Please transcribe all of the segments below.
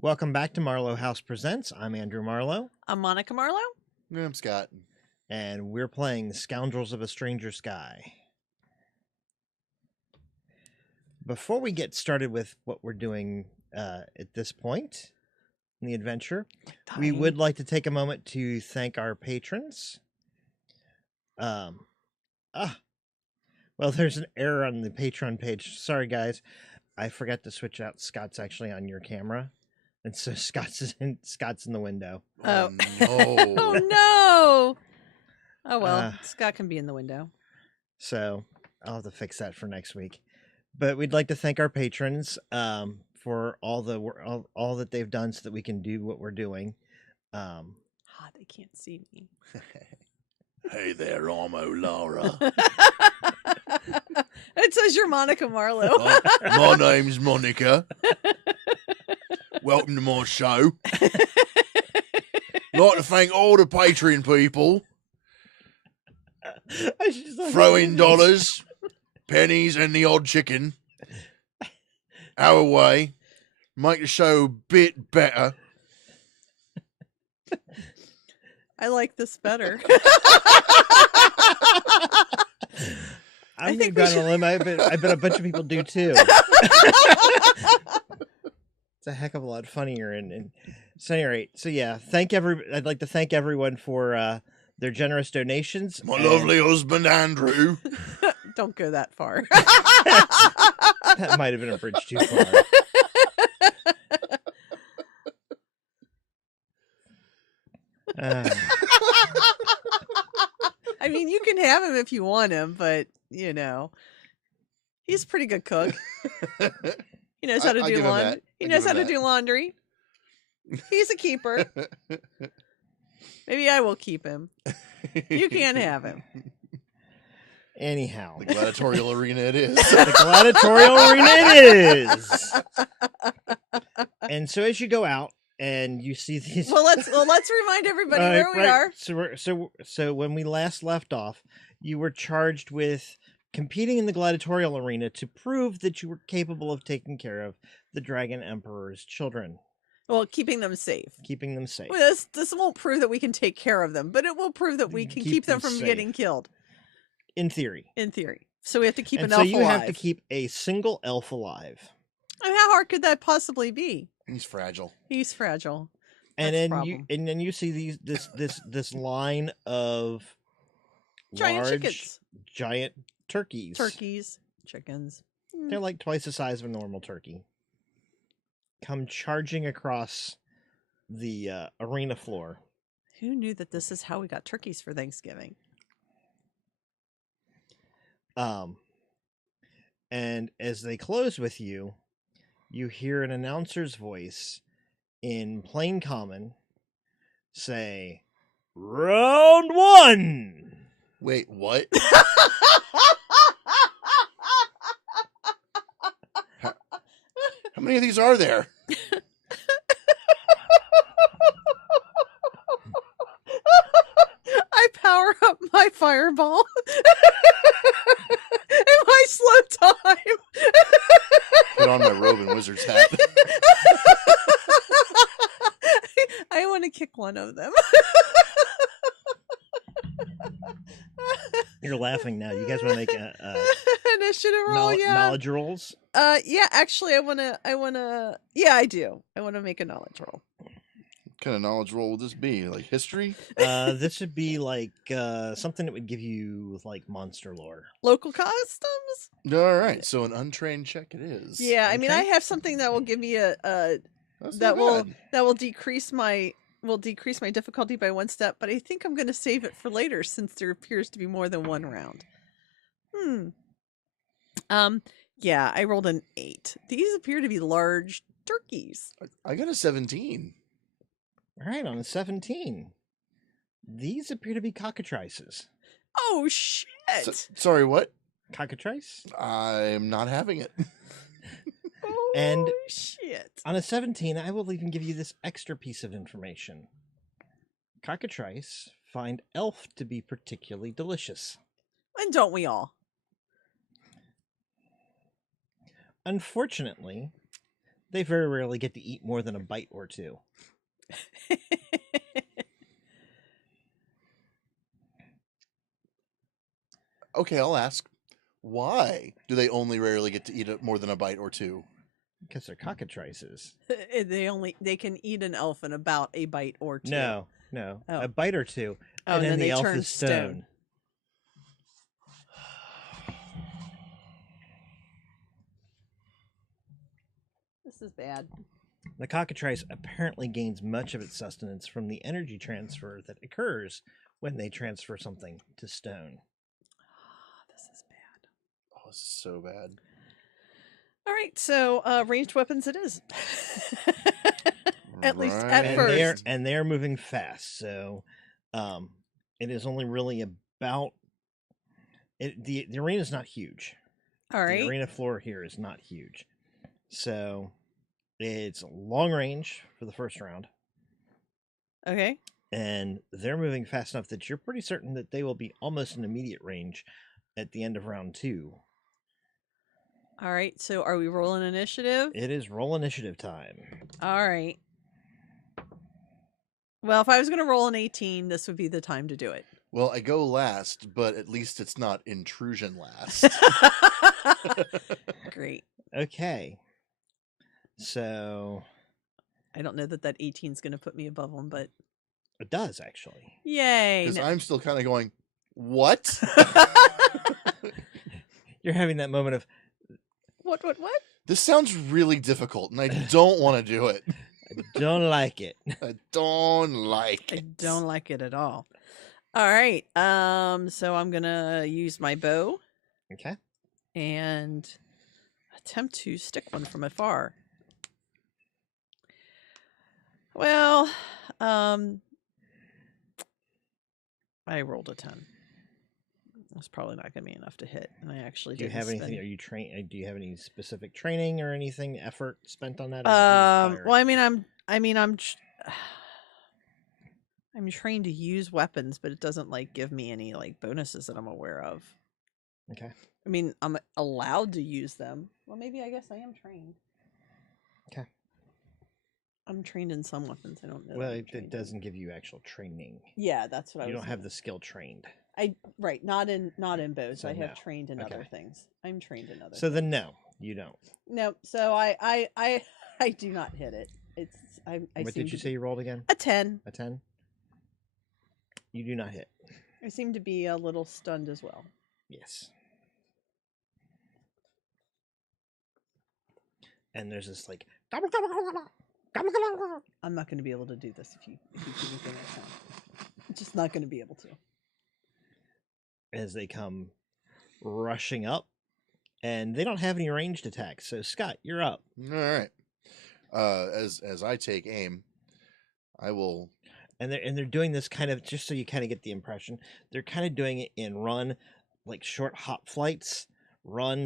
Welcome back to Marlowe House Presents. I'm Andrew Marlowe. I'm Monica Marlowe. I'm Scott. And we're playing Scoundrels of a Stranger Sky. Before we get started with what we're doing at this point in the adventure, we would like to take a moment to thank our patrons. Well, there's an error on the Patreon page. Sorry, guys. I forgot to switch out. Scott's actually on your camera. And so Scott's in the window. Oh, no. Oh, no. Oh, well, Scott can be in the window. So I'll have to fix that for next week. But we'd like to thank our patrons for all that they've done so that we can do what we're doing. They can't see me. Hey there, I'm Olara. It says you're Monica Marlowe. My name's Monica. Welcome to my show. Like to thank all the Patreon people. Throwing dollars, pennies, and the odd chicken our way. Make the show a bit better. I like this better. I'm going to go on a limb. I bet a bunch of people do too. It's a heck of a lot funnier. And so anyway, so yeah, I'd like to thank everyone for their generous donations. My lovely husband, Andrew. Don't go that far. That might have been a bridge too far. I mean, you can have him if you want him, but, you know, he's a pretty good cook. He knows how to do laundry. He knows how to do laundry. He's a keeper. Maybe I will keep him. You can't have him. Anyhow. The gladiatorial arena it is. The gladiatorial arena it is. And so as you go out and you see these... Well, let's remind everybody where we are. So when we last left off, you were charged with competing in the gladiatorial arena to prove that you were capable of taking care of the Dragon Emperor's children. Well, keeping them safe. Keeping them safe. Well, this won't prove that we can take care of them, but it will prove that we can keep them from getting killed. In theory. In theory. So we have to keep an elf alive. So you have to keep a single elf alive. And how hard could that possibly be? He's fragile. He's fragile. And then you see this line of giant turkeys. Turkeys, chickens. They're like twice the size of a normal turkey. Come charging across the arena floor. Who knew that this is how we got turkeys for Thanksgiving? And as they close with you, you hear an announcer's voice in plain common say, "Round 1!" Wait, what? How many of these are there? I power up my fireball in my slow time. Put on my robe and wizard's hat. I want to kick one of them. You're laughing now. You guys want to make a initiative roll? Knowledge rolls? Yeah, actually, I do. I want to make a knowledge roll. What kind of knowledge roll would this be? Like history? This would be like something that would give you like monster lore. Local customs? All right, so an untrained check it is. Yeah, okay. I mean, I have something that will give me that will decrease my difficulty by 1 step, but I think I'm going to save it for later since there appears to be more than one round. Yeah, I rolled an 8. These appear to be large turkeys. I got a 17. All right, on a 17. These appear to be cockatrices. Oh, shit! Sorry, what? Cockatrice? I'm not having it. And shit. On a 17, I will even give you this extra piece of information. Cockatrice find elf to be particularly delicious. And don't we all? Unfortunately, They very rarely get to eat more than a bite or two. Okay, I'll ask. Why do they only rarely get to eat more than a bite or two? Because they're cockatrices. They can eat an elf in about a bite or two. No. Oh. A bite or two. Oh, and then they the elf turn is stone. This is bad. The cockatrice apparently gains much of its sustenance from the energy transfer that occurs when they transfer something to stone. This is bad. Oh, this is so bad. All right, so ranged weapons it is. At least at and first. They're moving fast, so it is only really about the arena is not huge. All right. The arena floor here is not huge, so it's long range for the first round. Okay. And they're moving fast enough that you're pretty certain that they will be almost in immediate range at the end of round 2. All right, so are we rolling initiative? It is roll initiative time. All right. Well, if I was going to roll an 18, this would be the time to do it. Well, I go last, but at least it's not intrusion last. Great. Okay. So I don't know that 18 is going to put me above them, but it does actually. Yay! Because I'm still kind of going, what? You're having that moment of what? This sounds really difficult, and I don't want to do it. I don't like it. I don't like it. I don't like it at all. All right. So I'm gonna use my bow. Okay. And attempt to stick one from afar. Well, I rolled a 10. That's probably not going to be enough to hit, and I actually do you have anything? Are you trained? Do you have any specific training or anything effort spent on that? Well, I'm trained to use weapons, but it doesn't like give me any like bonuses that I'm aware of. Okay. I mean, I'm allowed to use them. Well, maybe I guess I am trained. Okay. I'm trained in some weapons. I don't know. Well, it doesn't give you actual training. Yeah, that's what I was. You don't have the skill trained. Right, not in bows. So I have no. trained in Okay. other things. I'm trained in other. So then, no, you don't. No, so I do not hit it. It's I. What did you say you rolled again? A 10. A 10. You do not hit. I seem to be a little stunned as well. Yes. And there's this like. I'm not going to be able to do this if you keep anything like that. I'm just not going to be able to. As they come rushing up, and they don't have any ranged attacks. So Scott, you're up. All right. As I take aim, I will. And they're doing this kind of, just so you kind of get the impression, they're kind of doing it in run, like short hop flights,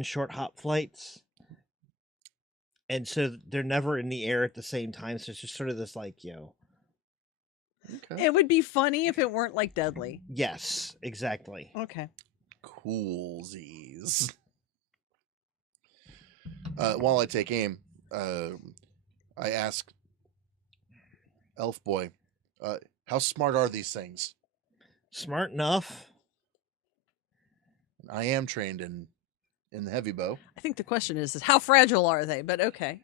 short hop flights. And so they're never in the air at the same time. So it's just sort of this like, Okay. It would be funny if it weren't like deadly. Yes, exactly. Okay. Coolsies. While I take aim, I ask Elf Boy, how smart are these things? Smart enough. I am trained in the heavy bow. I think the question is how fragile are they? But okay.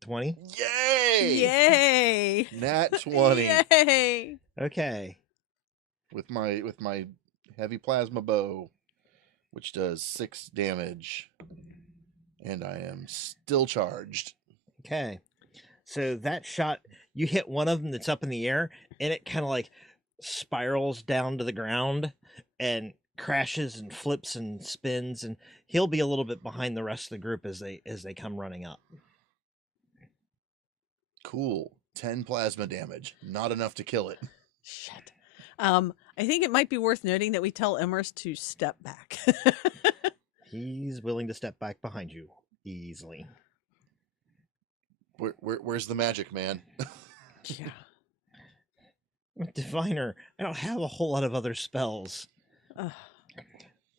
20. Yay! Yay! Nat 20. Yay! Okay. With my heavy plasma bow, which does 6 damage, and I am still charged. Okay. So that shot, you hit one of them that's up in the air, and it kind of like spirals down to the ground and crashes and flips and spins, and he'll be a little bit behind the rest of the group as they come running up. Cool. 10 plasma damage. Not enough to kill it. Shit. I think it might be worth noting that we tell Emrys to step back. He's willing to step back behind you easily. Where's the magic, man? Yeah. Diviner, I don't have a whole lot of other spells.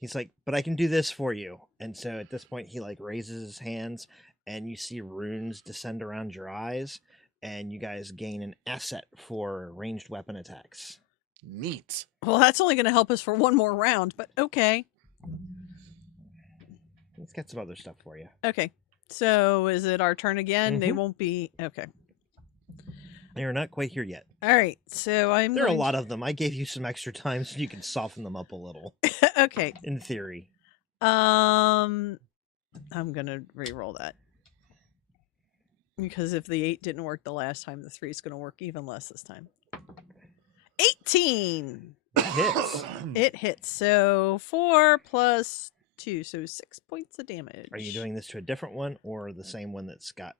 He's like, but I can do this for you. And so at this point, he like raises his hands, and you see runes descend around your eyes, and you guys gain an asset for ranged weapon attacks. Neat. Well, that's only going to help us for one more round, but okay. Let's get some other stuff for you. Okay. So is it our turn again? They won't be... Okay. They're not quite here yet. All right. So There are a lot of them. I gave you some extra time so you can soften them up a little. Okay. In theory. I'm going to re-roll that. Because if the 8 didn't work the last time, the 3 is going to work even less this time. 18! It hits. It hits. So 4 plus 2, so 6 points of damage. Are you doing this to a different one or the same one that Scott?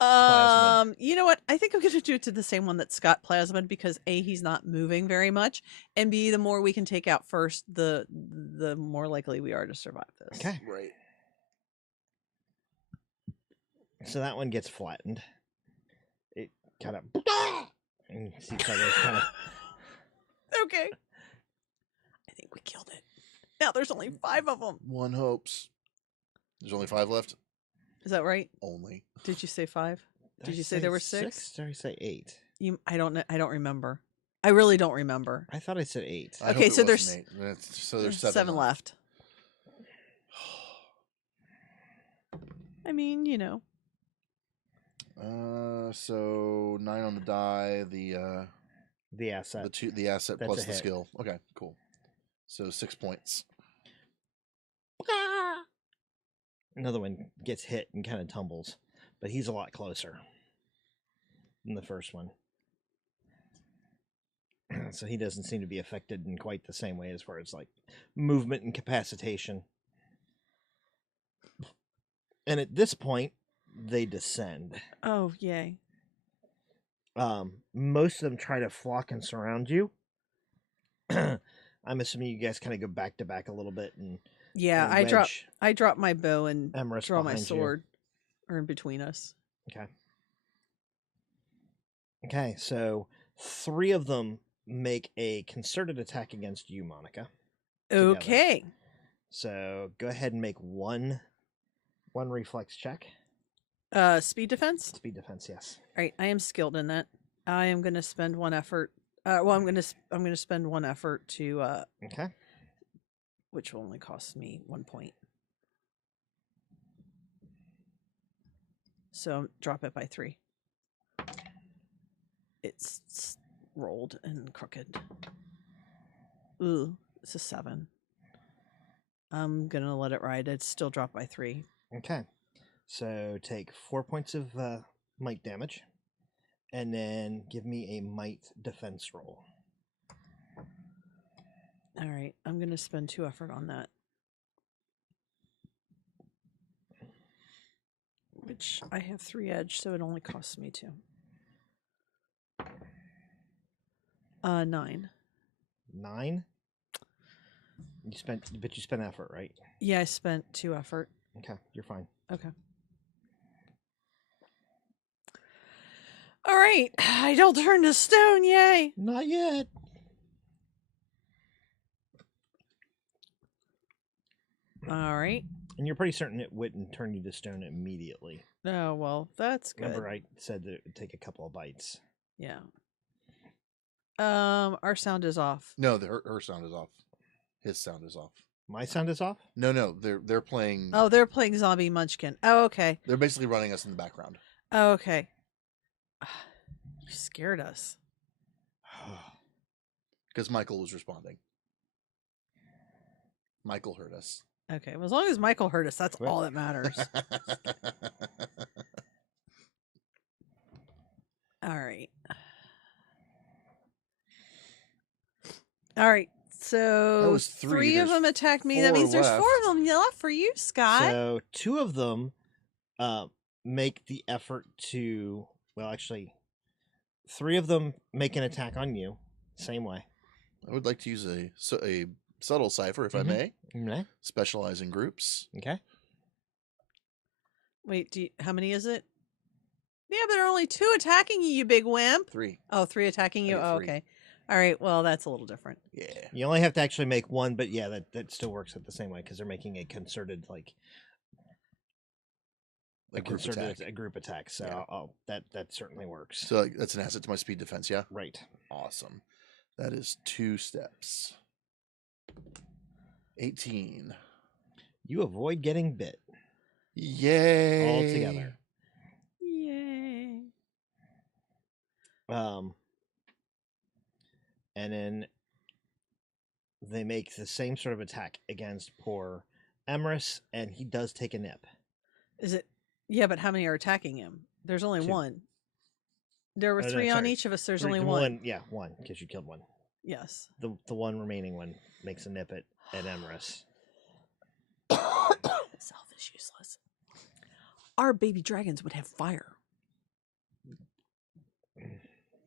You know what? I think I'm going to do it to the same one that Scott plasmid because A, he's not moving very much, and B, the more we can take out first, the more likely we are to survive this. Okay. Right. So that one gets flattened. It kind of... And you see kind of... Okay. I think we killed it. Now there's only 5 of them. One hopes. There's only 5 left? Is that right? Only. Did you say 5? Did you say there were 6? Did I say 8? I don't know. I don't remember. I really don't remember. I thought I said 8. I Okay, hope so it there's wasn't 8. So there's 7 left. I mean, you know. So 9 on the die, The asset. the asset That's plus a the hit. skill. Okay, cool. So 6 points. Another one gets hit and kind of tumbles, but he's a lot closer than the first one. So he doesn't seem to be affected in quite the same way as far as like movement and capacitation. And at this point, they descend. Oh, yay. Most of them try to flock and surround you. I'm assuming you guys kind of go back to back a little bit and Yeah, and I drop my bow and Emrys draw my behind you. sword or in between us. Okay. Okay, so 3 of them make a concerted attack against you, Monica. Together. Okay. So go ahead and make one reflex check. Speed defense? Speed defense, yes. All right, I am skilled in that. I am going to spend 1 effort. I'm going to spend 1 effort to Okay. which will only cost me 1 point. So drop it by 3. It's rolled and crooked. Ooh, it's a 7. I'm gonna let it ride. It's still dropped by 3. Okay. So take 4 points of might damage, and then give me a might defense roll. All right, I'm gonna spend 2 effort on that. Which I have 3 edge, so it only costs me 2. 9. 9? You spent effort, right? Yeah, I spent 2 effort. Okay, you're fine. Okay. All right, I don't turn to stone, yay! Not yet. All right. And you're pretty certain it wouldn't turn you to stone immediately. Oh, well, that's good. Remember I said that it would take a couple of bites. Yeah. Our sound is off. No, her sound is off. His sound is off. My sound is off? No, they're playing. Oh, they're playing Zombie Munchkin. Oh, okay. They're basically running us in the background. Oh, okay. You scared us. Because Michael was responding. Michael heard us. Okay, well, as long as Michael heard us, that's Well- all that matters. All right. All right. So That was 3. 3 of There's them attacked me. That 4 means there's 4 left. of them left for you, Scott. So 2 of them make the effort to, well, actually, 3 of them make an attack on you. Same way. I would like to use a subtle cipher, if I may. Okay. Specialize in groups. Okay. Wait, how many is it? Yeah, but there are only 2 attacking you, you big wimp. 3. Oh, 3 attacking you? I get Oh, 3. okay. All right. Well, that's a little different. Yeah. You only have to actually make one, but yeah, that still works out the same way because they're making a concerted A group attack. A group attack. So that certainly works. So that's an asset to my speed defense, yeah? Right. Awesome. That is 2 steps. 18. You avoid getting bit. Yay! All together. Yay. And then they make the same sort of attack against poor Emerus, and he does take a nip. Is it? Yeah, but how many are attacking him? There's only 2. one. There were 3 on each of us. There's only one. Yeah, one, because you killed one. Yes. The one remaining one makes a nip at Emerus. This elf is useless. Our baby dragons would have fire.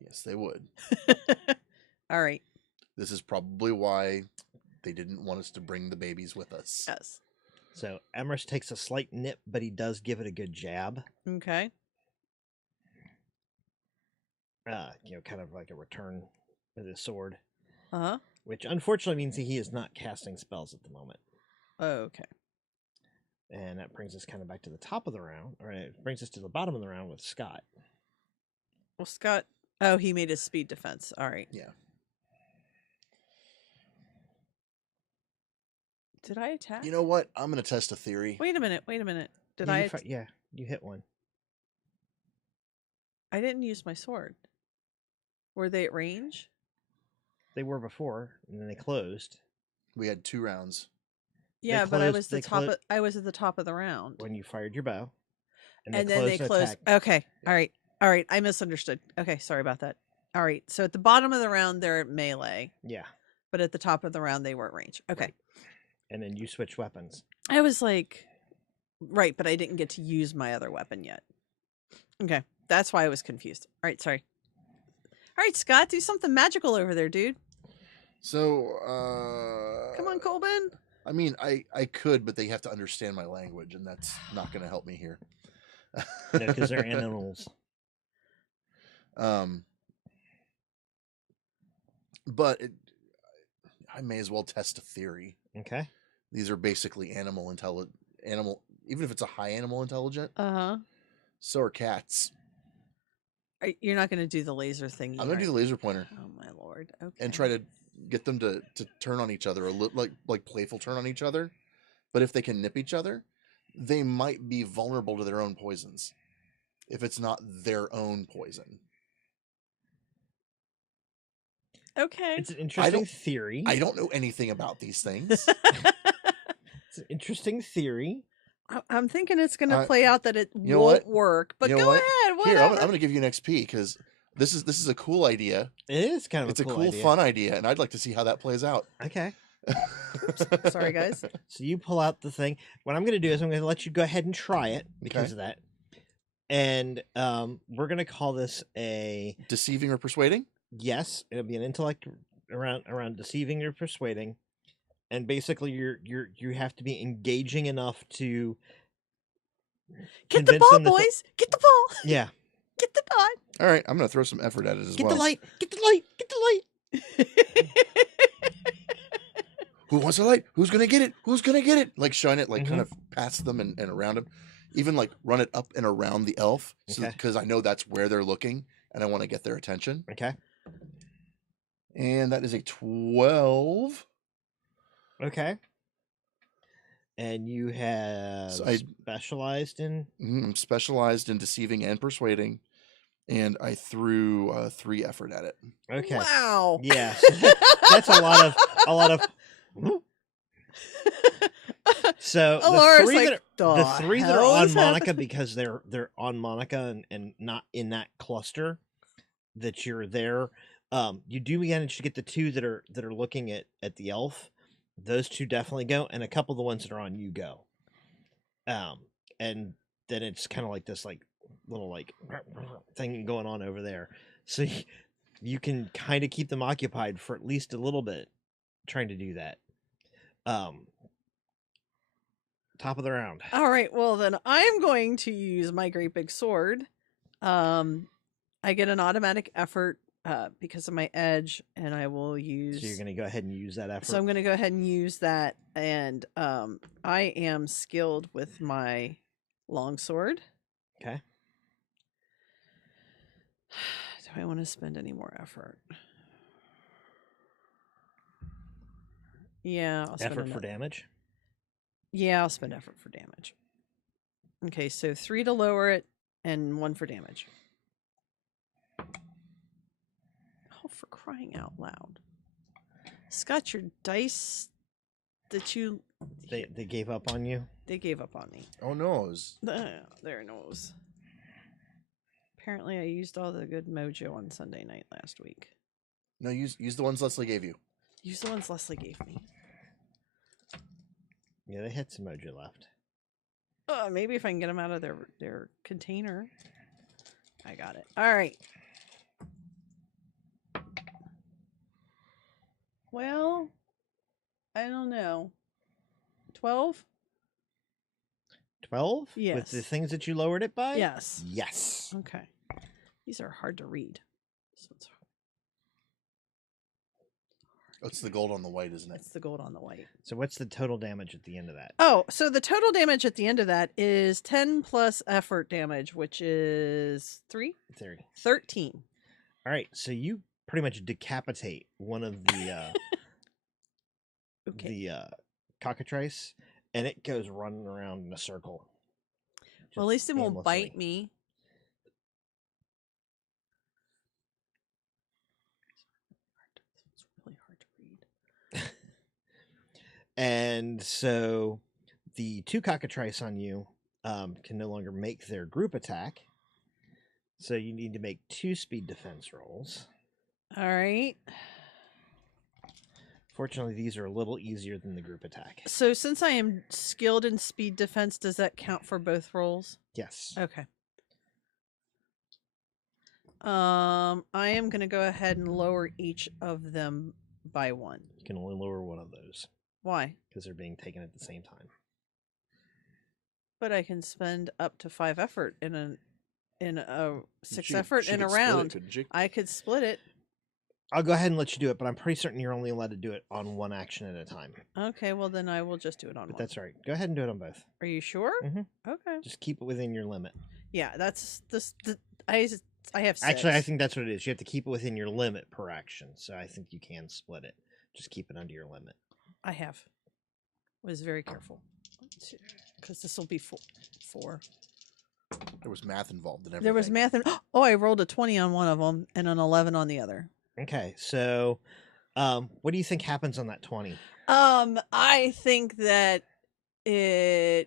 Yes, they would. All right. This is probably why they didn't want us to bring the babies with us. Yes. So Emerus takes a slight nip, but he does give it a good jab. Okay. Kind of like a return with his sword. Uh-huh. Which unfortunately means he is not casting spells at the moment. Okay. And that brings us kind of back to the top of the round. Or it brings us to the bottom of the round with Scott. Well, Scott... Oh, he made his speed defense. All right. Yeah. Did I attack? You know what? I'm going to test a theory. Wait a minute. Did Yeah, I... you hit one. I didn't use my sword. Were they at range? They were before, and then they closed. We had 2 rounds. Yeah, but I was I was at the top of the round. When you fired your bow. And then they closed. Okay. All right. All right. I misunderstood. Okay. Sorry about that. All right. So at the bottom of the round, they're at melee. Yeah. But at the top of the round, they were at range. Okay. Right. And then you switch weapons. I was like, right, but I didn't get to use my other weapon yet. Okay. That's why I was confused. All right. Sorry. All right, Scott, do something magical over there, dude. So, come on, Kolban. I mean, I could, but they have to understand my language, and that's not going to help me here. No, because they're animals. But I may as well test a theory. Okay. These are basically animal, even if it's a high animal intelligent. So are cats. You're not going to do the laser thing. I'm going to do the laser pointer. Oh my lord! Okay. And try to get them to turn on each other, a little like playful turn on each other. But if they can nip each other, they might be vulnerable to their own poisons. If it's not their own poison. Okay. It's an interesting theory. I don't know anything about these things. It's an interesting theory. I'm thinking it's going to play out that it you know won't what? work. But you know go what? ahead. Whatever. Here, I'm going to give you an XP because this is a cool idea. It is kind of it's a cool idea. fun idea, and I'd like to see how that plays out. Okay. Oops. Sorry, guys. So you pull out the thing. What I'm going to do is I'm going to let you go ahead and try it because of that. And we're going to call this a deceiving or persuading. Yes, it'll be an intellect around deceiving or persuading, and basically you have to be engaging enough to get the ball, boys. Get the ball. Yeah. Get the dot. All right, I'm going to throw some effort at it as well. Get the light. Get the light. Get the light. Who wants the light? Who's going to get it? Who's going to get it? Like shine it, like kind of past them and around them. Even like run it up and around the elf, because I know that's where they're looking, and I want to get their attention. Okay. And that is a 12. Okay. And you have specialized in? I'm specialized in deceiving and persuading, and I threw 3 effort at it. Okay. Wow. Yeah. That's a lot of. So the three that are on Monica, because they're on Monica and not in that cluster that you're there. You do manage to get the 2 that are looking at the elf. Those 2 definitely go, and a couple of the ones that are on you go. And then it's kind of like this little thing going on over there. So you can kind of keep them occupied for at least a little bit trying to do that. Top of the round. All right. Well, then I'm going to use my great big sword. I get an automatic effort because of my edge, and I will use. So you're going to go ahead and use that effort. So I'm going to go ahead and use that, and I am skilled with my longsword. Okay. Do I want to spend any more effort? Yeah, I'll spend effort for damage. Yeah, I'll spend effort for damage. Okay, so 3 to lower it and 1 for damage. Oh, for crying out loud. Scott, your dice that you... They gave up on you? They gave up on me. Oh, no. There knows. Apparently I used all the good mojo on Sunday night last week. No, use the ones Leslie gave you. Use the ones Leslie gave me. Yeah, they had some mojo left. Maybe if I can get them out of their container. I got it. All right. Well, I don't know. 12? 12? Yes. With the things that you lowered it by? Yes. Yes. Okay. These are hard to read. So it's hard. It's the gold on the white, isn't it? It's the gold on the white. So what's the total damage at the end of that? Oh, so the total damage at the end of that is 10 plus effort damage, which is 3? 13. All right, so you pretty much decapitate one of the Okay. cockatrice, and it goes running around in a circle. Well, at least it won't aimlessly. bite me. It's really hard to read. And so the 2 cockatrice on you can no longer make their group attack. So you need to make 2 speed defense rolls. All right. Fortunately, these are a little easier than the group attack. So since I am skilled in speed defense, does that count for both rolls? Yes. Okay. I am going to go ahead and lower each of them by 1. You can only lower one of those. Why? Because they're being taken at the same time. But I can spend up to 5 effort in a 6 She effort in a could split it, round. couldn't she? I could split it. I'll go ahead and let you do it, but I'm pretty certain you're only allowed to do it on 1 action at a time. Okay, well then I will just do it on But 1. that's all right. Go ahead and do it on both. Are you sure? Mhm. Okay. Just keep it within your limit. Yeah, that's this. I have 6. Actually, I think that's what it is. You have to keep it within your limit per action. So I think you can split it. Just keep it under your limit. I have. Was very careful. Because this will be 4. There was math involved in everything. There was math. Oh, I rolled a 20 on one of them and an 11 on the other. Okay, so what do you think happens on that 20? I think that the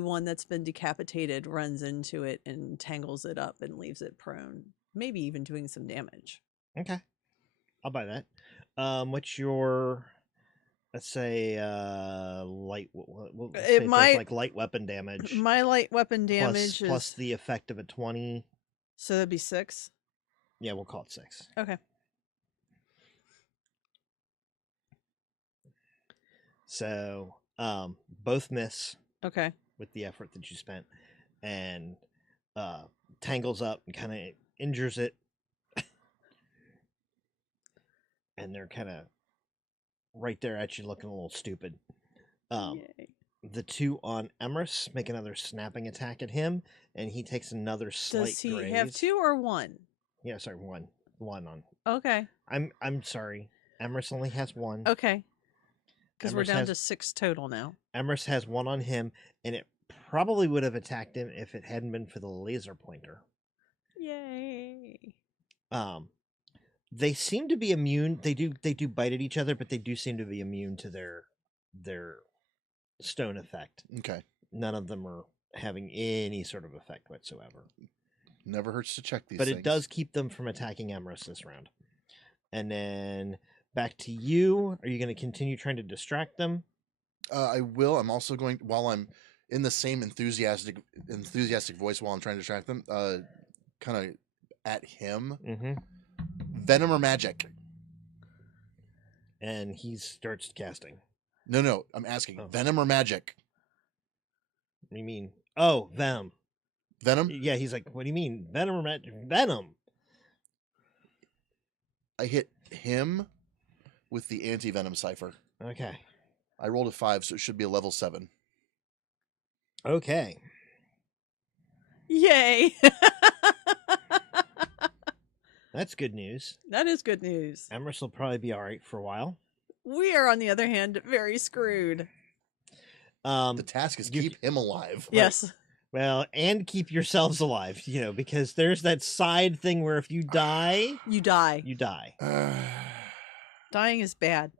one that's been decapitated runs into it and tangles it up and leaves it prone, maybe even doing some damage. Okay, I'll buy that. What's your, let's say, light? We'll say both, like light weapon damage. My light weapon damage plus the effect of a 20. So that'd be 6. Yeah, we'll call it 6. Okay. So, both miss. Okay. With the effort that you spent, and tangles up and kind of injures it, and they're kind of right there at you, looking a little stupid. The 2 on Emrys make another snapping attack at him, and he takes another slight. Does he graze. have 2 or 1? Yeah, sorry, 1. 1 on. Okay. I'm sorry. Emrys only has 1. Okay. Because we're Emrys down to 6 total now. Emrys has 1 on him, and it probably would have attacked him if it hadn't been for the laser pointer. Yay. They seem to be immune. They do bite at each other, but they do seem to be immune to their stone effect. Okay. None of them are having any sort of effect whatsoever. Never hurts to check these but things. it does keep them from attacking Emrys this round. And then back to you. Are you going to continue trying to distract them? I will. I'm also going, while I'm in the same enthusiastic voice while I'm trying to distract them, kind of at him. Mm-hmm. Venom or magic? And he starts casting. No, I'm asking. Oh. Venom or magic? What do you mean? Oh, Venom. Venom? Yeah, he's like, what do you mean? Venom or magic? Venom. I hit him with the anti-venom cipher. Okay. I rolled a 5, so it should be a level 7. Okay. Yay! That's good news. That is good news. Emrys will probably be all right for a while. We are, on the other hand, very screwed. The task is keep him alive. Yes. Right. Well, and keep yourselves alive, because there's that side thing where if you die, you die. You die. Dying is bad.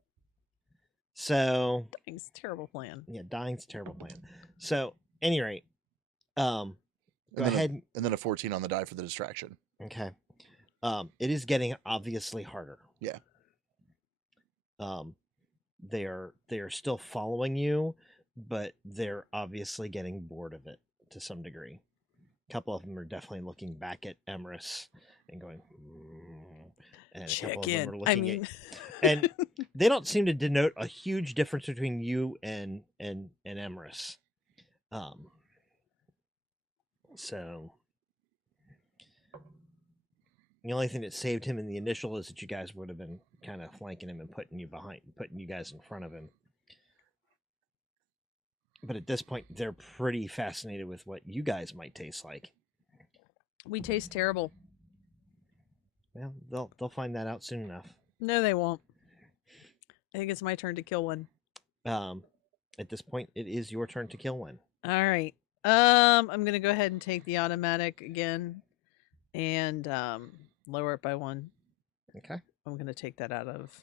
So dying's a terrible plan. Yeah, dying's a terrible plan. So, any rate, go ahead. And then a 14 on the die for the distraction. Okay. It is getting obviously harder. Yeah. They are still following you, but they're obviously getting bored of it to some degree. A couple of them are definitely looking back at Emrys and going, and a couple of them are looking at, and they don't seem to denote a huge difference between you and Emrys. So the only thing that saved him in the initial is that you guys would have been kind of flanking him and putting you guys in front of him. But at this point, they're pretty fascinated with what you guys might taste like. We taste terrible. Well, they'll find that out soon enough. No, they won't. I think it's my turn to kill one. At this point, it is your turn to kill one. All right. I'm gonna go ahead and take the automatic again, and lower it by 1. Okay. I'm gonna take that out of.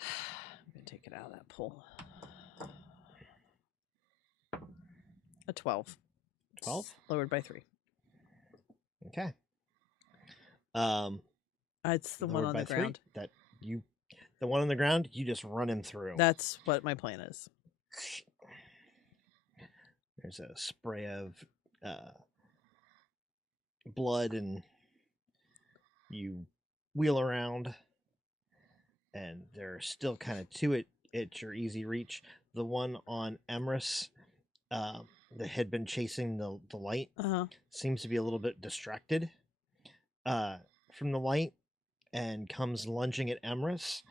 I'm gonna take it out of that pool. A 12. 12? Lowered by 3. Okay. It's the one on the ground. The one on the ground, you just run him through. That's what my plan is. There's a spray of blood, and you wheel around, and they're still kind of to it at your easy reach. The one on Emrys that had been chasing the light seems to be a little bit distracted from the light and comes lunging at Emrys,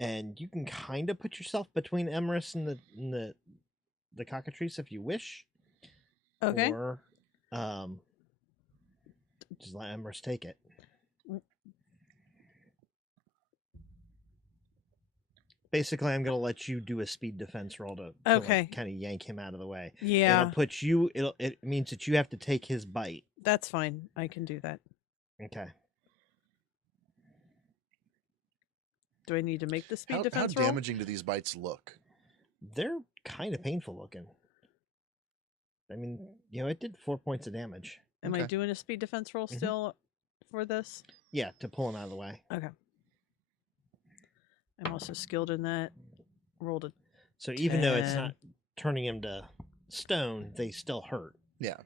and you can kind of put yourself between Emrys and the cockatrice if you wish. Okay. Or just let Emrys take it. Basically, I'm going to let you do a speed defense roll to kind of yank him out of the way. Yeah. It'll put you. It means that you have to take his bite. That's fine. I can do that. Okay. Do I need to make the speed defense roll? How damaging do these bites look? They're kind of painful looking. I mean, it did 4 points of damage. Am I doing a speed defense roll still for this? Yeah, to pull him out of the way. Okay. I'm also skilled in that. Rolled a So even though it's not turning him to stone, they still hurt. Yeah.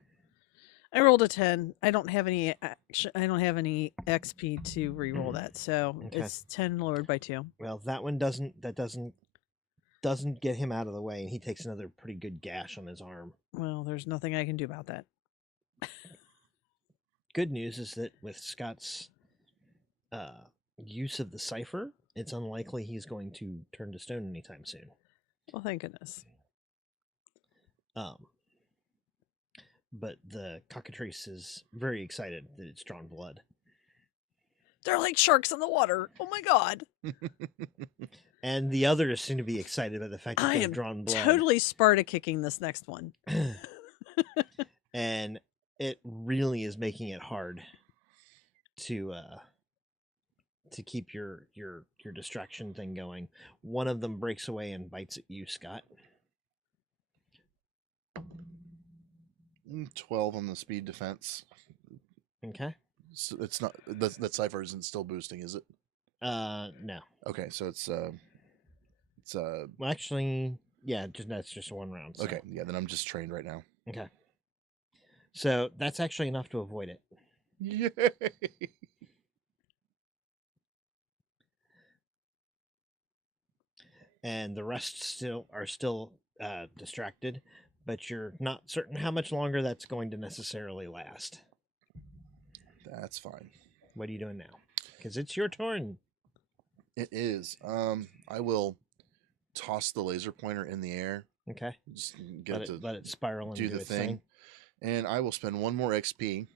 I rolled a 10. I don't have any XP to re-roll that, so it's 10 lowered by 2. Well, that one doesn't get him out of the way, and he takes another pretty good gash on his arm. Well, there's nothing I can do about that. Good news is that with Scott's use of the cipher, it's unlikely he's going to turn to stone anytime soon. Well, thank goodness. But the cockatrice is very excited that it's drawn blood. They're like sharks in the water. Oh my god. And the others seem to be excited by the fact that they've drawn blood. Totally Sparta kicking this next one. And it really is making it hard to keep your distraction thing going. One of them breaks away and bites at you, Scott. 12 on the speed defense. Okay. So it's not that cipher isn't still boosting, is it? No. Okay, so it's well, actually, yeah, that's just 1 round. So. Okay, yeah, then I'm just trained right now. Okay. So that's actually enough to avoid it. Yay! And the rest are still distracted, but you're not certain how much longer that's going to necessarily last. That's fine. What are you doing now? Because it's your turn. It is. I will toss the laser pointer in the air. Okay. Just Let it spiral and do the its thing. And I will spend 1 more XP.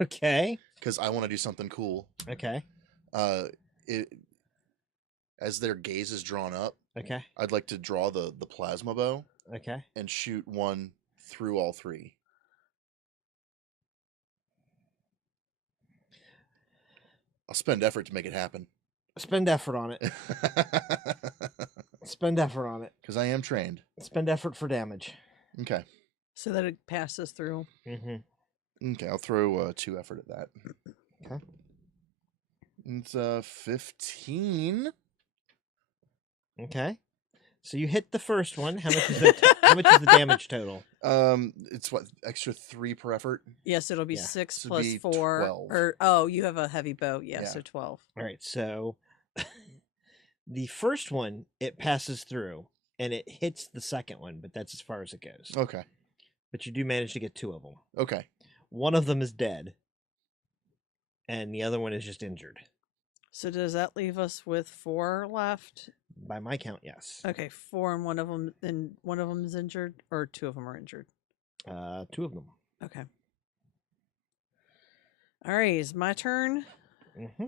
Okay. Because I want to do something cool. Okay. As their gaze is drawn up. Okay. I'd like to draw the plasma bow. Okay. And shoot one through all 3. I'll spend effort to make it happen. Spend effort on it. Spend effort on it. Because I am trained. Spend effort for damage. Okay. So that it passes through. Mm-hmm. Okay, I'll throw 2 effort at that. Okay. It's 15. Okay. So you hit the first one. How much is the damage total? It's what, extra 3 per effort? Yes, it'll be 6 So plus be 4. 12. You have a heavy bow. Yeah, so 12. All right. So the first one, it passes through and it hits the second one, but that's as far as it goes. Okay. But you do manage to get 2 of them. Okay. One of them is dead, and the other one is just injured. So does that leave us with 4 left? By my count, yes. Okay, 4 and one of them is injured, or 2 of them are injured. 2 of them. Okay. All right, it's my turn. Mm-hmm.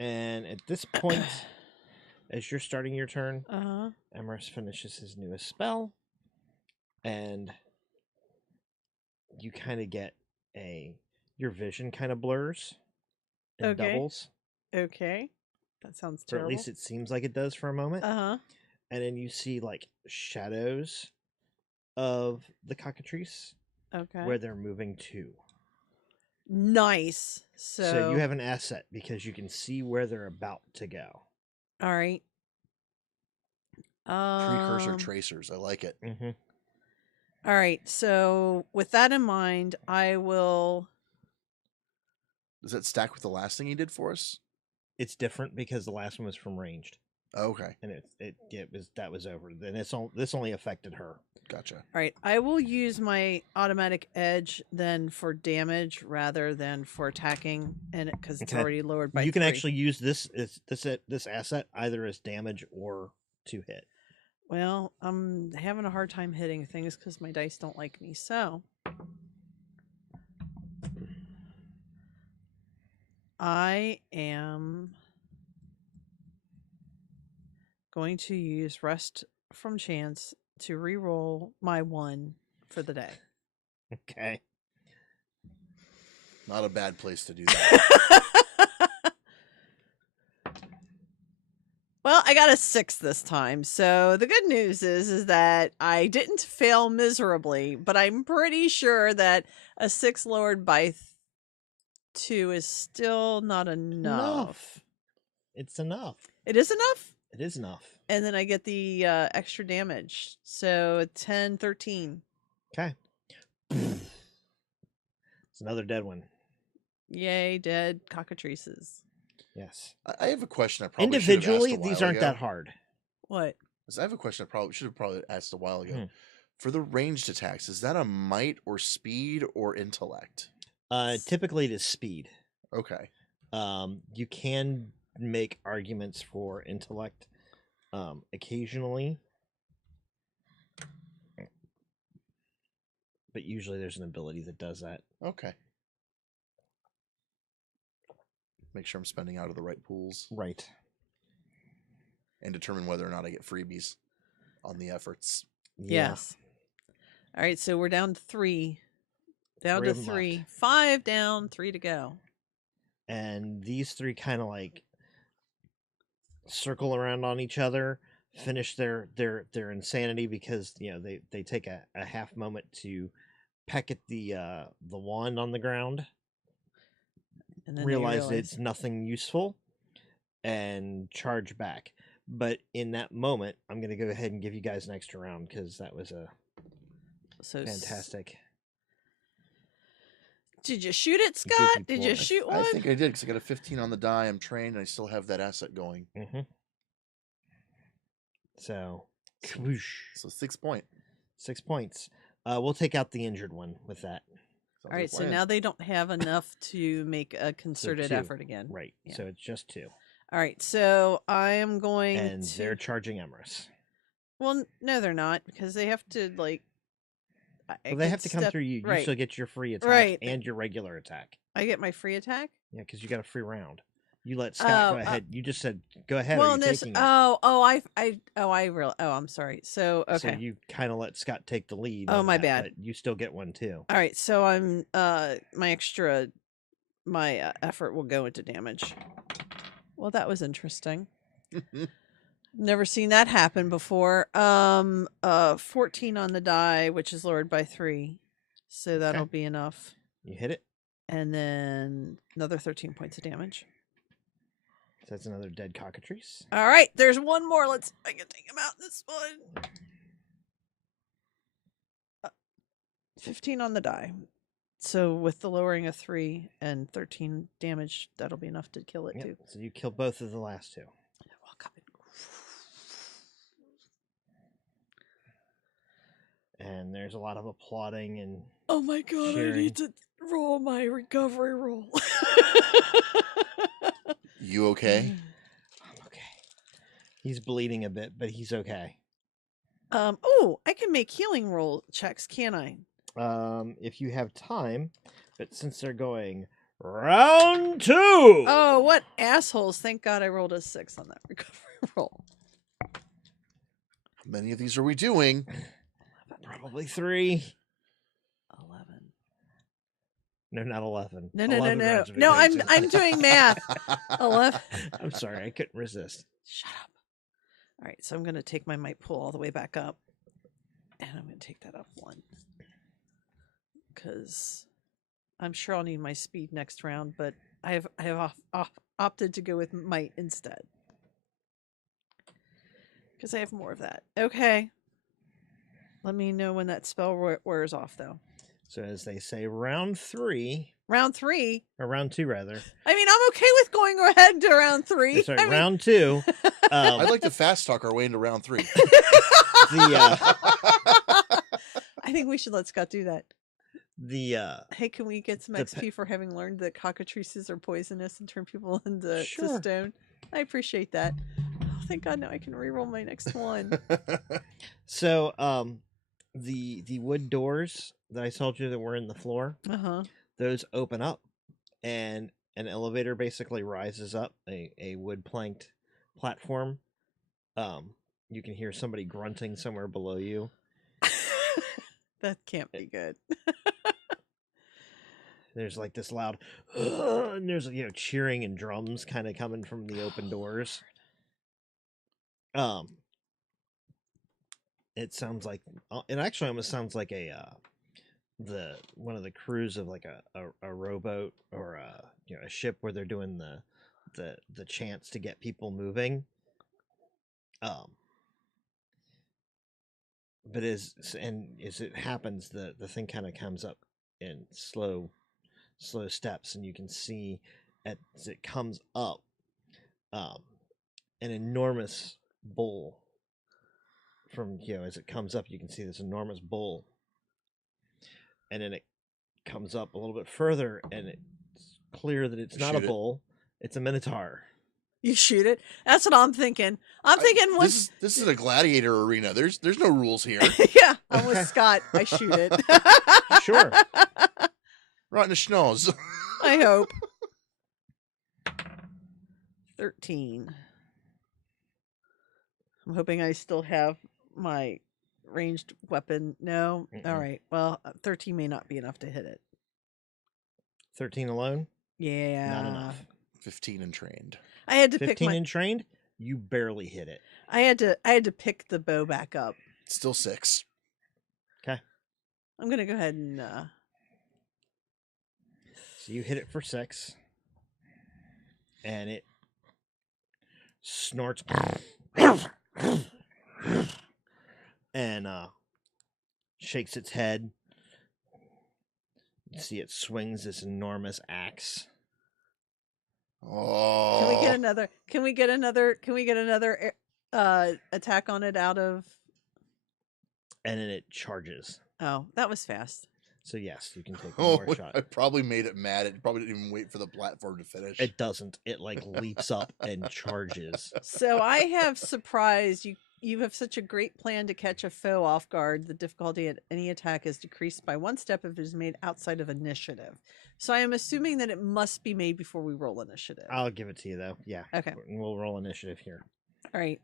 And at this point, as you're starting your turn, Emerus finishes his newest spell, and you kind of get your vision kind of blurs and doubles. Okay. That sounds terrible. Or at least it seems like it does for a moment. And then you see like shadows of the cockatrice. Okay. Where they're moving to. Nice. So you have an asset because you can see where they're about to go. All right. Precursor tracers. I like it. Mm-hmm. All right. So with that in mind, I will. Does that stack with the last thing he did for us? It's different because the last one was from ranged. Okay. And that was over. Then this only affected her. Gotcha. All right. I will use my automatic edge then for damage rather than for attacking, and because it's already lowered by. You can 3. actually use this asset either as damage or to hit. Well, I'm having a hard time hitting things because my dice don't like me. So I am going to use Rest from Chance to re-roll my 1 for the day. Okay. Not a bad place to do that. Well, I got a 6 this time. So the good news is that I didn't fail miserably, but I'm pretty sure that a 6 lowered by 2 is still not enough. It's enough. It is enough? It is enough. And then I get the extra damage. So 10, 13. Okay. It's another dead one. Yay, dead cockatrices. Yes. I have a question. I probably individually should have asked a these while aren't ago. that hard. What? I have a question. I should have probably asked a while ago. For the ranged attacks, is that a might or speed or intellect? Typically it is speed. Okay. You can make arguments for intellect occasionally, but usually there's an ability that does that. Okay. Make sure I'm spending out of the right pools. Right. And determine whether or not I get freebies on the efforts. Yeah. Yes. All right, so we're down to 3. Down 3 to of them 3. left. 5 down, 3 to go. And these 3 kind of like circle around on each other, finish their insanity because they take a half moment to peck at the wand on the ground, And then realize it's nothing useful, and charge back. But in that moment, I'm going to go ahead and give you guys an extra round because that was fantastic. Did you shoot it, Scott? Did you shoot one? I think I did because I got a 15 on the die. I'm trained, and I still have that asset going. Mm-hmm. So, kaboosh. So 6 points. 6 points. We'll take out the injured one with that. All right, so now they don't have enough to make a concerted effort again. Right. Yeah. So it's just 2. All right, so I am going and to... they're charging Emrys. Well, no, they're not, because they have to, like... Well, they have to come through you. You still get your free attack and your regular attack. I get my free attack? Yeah, because you got a free round. You let Scott go ahead. You just said go ahead. Well, are you taking it? I'm sorry. So okay. So you kind of let Scott take the lead. Oh, my bad. But you still get one too. All right. So I'm my effort will go into damage. Well, that was interesting. Never seen that happen before. 14 on the die, which is lowered by 3, so that'll be enough. You hit it, and then another 13 points of damage. So that's another dead cockatrice. All right, there's one more. I can take him out. This one. 15 on the die. So with the lowering of 3 and 13 damage, that'll be enough to kill it too. So you kill both of the last 2. Walk up and there's a lot of applauding and oh my god, cheering. I need to roll my recovery roll. You okay? I'm okay. He's bleeding a bit, but he's okay. Oh, I can make healing roll checks, can I? If you have time, but since they're going round 2. Oh, what assholes. Thank God I rolled a 6 on that recovery roll. How many of these are we doing? Probably 3. 11. No, not 11. No. No, I'm doing math. 11. I'm sorry, I couldn't resist. Shut up. All right, so I'm going to take my might pull all the way back up. And I'm going to take that up 1. Because I'm sure I'll need my speed next round, but I have opted to go with might instead. Because I have more of that. Okay. Let me know when that spell wears off, though. So as they say, round 3. Round 3? Or round 2, rather. I mean, I'm okay with going ahead to round 3. Sorry, round 2. I'd like to fast talk our way into round 3. I think we should let Scott do that. Hey, can we get some XP for having learned that cockatrices are poisonous and turn people into stone? I appreciate that. Oh, thank God, now I can reroll my next one. So, the wood doors that I told you that were in the floor, those open up, and an elevator basically rises up, a wood planked platform. You can hear somebody grunting somewhere below you. That can't be good. There's like this loud, and there's cheering and drums kind of coming from the open doors. It sounds like it actually almost sounds like one of the crews of like a rowboat or a ship where they're doing the chants to get people moving. But as it happens, the thing kind of comes up in slow steps, and you can see as it comes up, an enormous bull. From as it comes up, you can see this enormous bull, and then it comes up a little bit further, and it's clear that it's not a bull; it's a minotaur. You shoot it. That's what I'm thinking. I'm thinking this is a gladiator arena. There's no rules here. Yeah, I'm with Scott. I shoot it. Sure. Right in the schnoz. I hope. 13. I'm hoping I still have my ranged weapon. No? All right. Well, 13 may not be enough to hit it. 13 alone? Yeah. Not enough. 15 and trained. I had to 15 pick 15 and trained? You barely hit it. I had to pick the bow back up. Still 6. Okay. I'm going to go ahead and So you hit it for 6. And it snorts and shakes its head. You see it swings this enormous axe. Oh. Can we get another attack on it out of? And then it charges. Oh, that was fast. So yes, you can take one more shot. I probably made it mad. It probably didn't even wait for the platform to finish. It doesn't. It like leaps up and charges. So I have surprised you. You have such a great plan to catch a foe off guard. The difficulty at any attack is decreased by 1 step if it is made outside of initiative. So I am assuming that it must be made before we roll initiative. I'll give it to you though. Yeah. Okay. We'll roll initiative here. All right.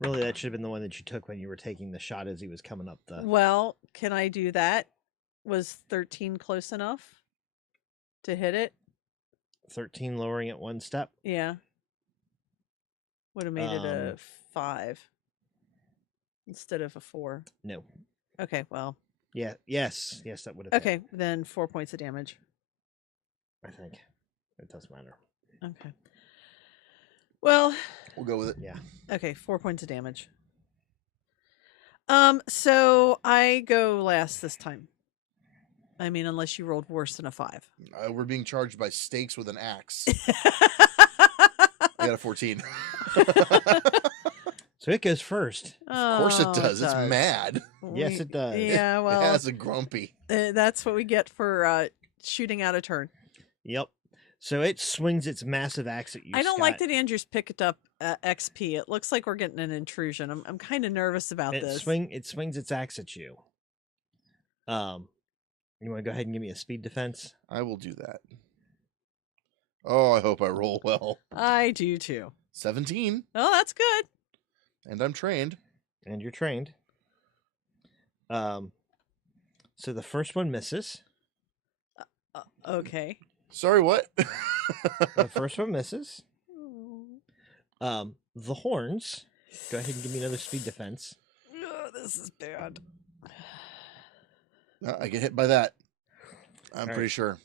Really, that should have been the one that you took when you were taking the shot as he was coming up the... Well, can I do that? Was 13 close enough to hit it? 13 lowering it 1 step? Yeah. Would have made it a 5 instead of a 4. No. Okay, well. Yeah, yes, that would have Okay, then 4 points of damage. I think. It doesn't matter. Okay. Well, we'll go with it. Yeah. Okay, 4 points of damage. So I go last this time. I mean, unless you rolled worse than a 5. We're being charged by stakes with an axe. I got a 14. So it goes first. Of course it does. It's mad. Yes, it does. Yeah, well. It has a grumpy. That's what we get for shooting out a turn. Yep. So it swings its massive axe at you. I don't Scott. like that Andrew's picked up XP. It looks like we're getting an intrusion. I'm kind of nervous about this. It swings its axe at you. You want to go ahead and give me a speed defense? I will do that. Oh, I hope I roll well. I do too. 17. Oh, that's good. And I'm trained. And you're trained. So the first one misses. Okay. Sorry, what? The first one misses. The horns. Go ahead and give me another speed defense. Oh, this is bad. I get hit by that. I'm All pretty right. sure.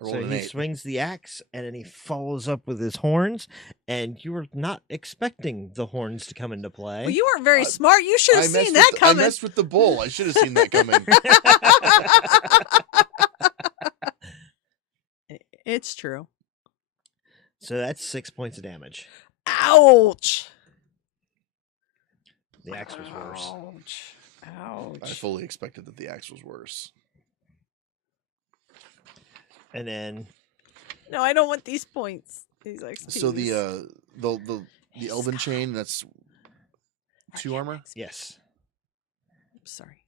I rolled So an he 8. swings the axe and then he follows up with his horns, and you were not expecting the horns to come into play. Well, you weren't very smart. You should have seen that coming. I messed with the bull. I should have seen that coming. It's true. So that's 6 points of damage. Ouch. The axe was worse. Ouch. Ouch. I fully expected that the axe was worse. And then No, I don't want these points. These XPs. So the elven chain, that's 2 armor? yes. Sorry.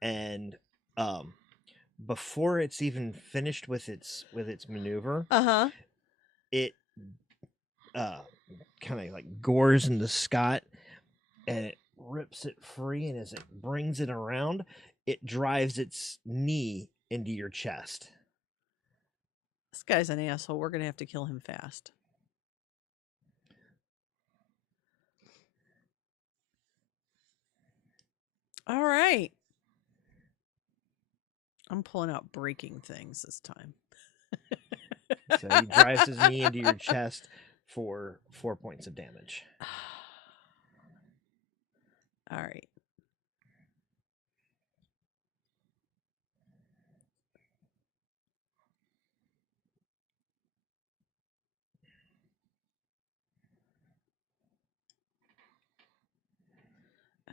And before it's even finished with its maneuver, it kind of like gores into Scott, and it rips it free, and as it brings it around, it drives its knee into your chest. This guy's an asshole. We're gonna have to kill him fast. All right. I'm pulling out breaking things this time. So he drives his knee into your chest for 4 points of damage. All right.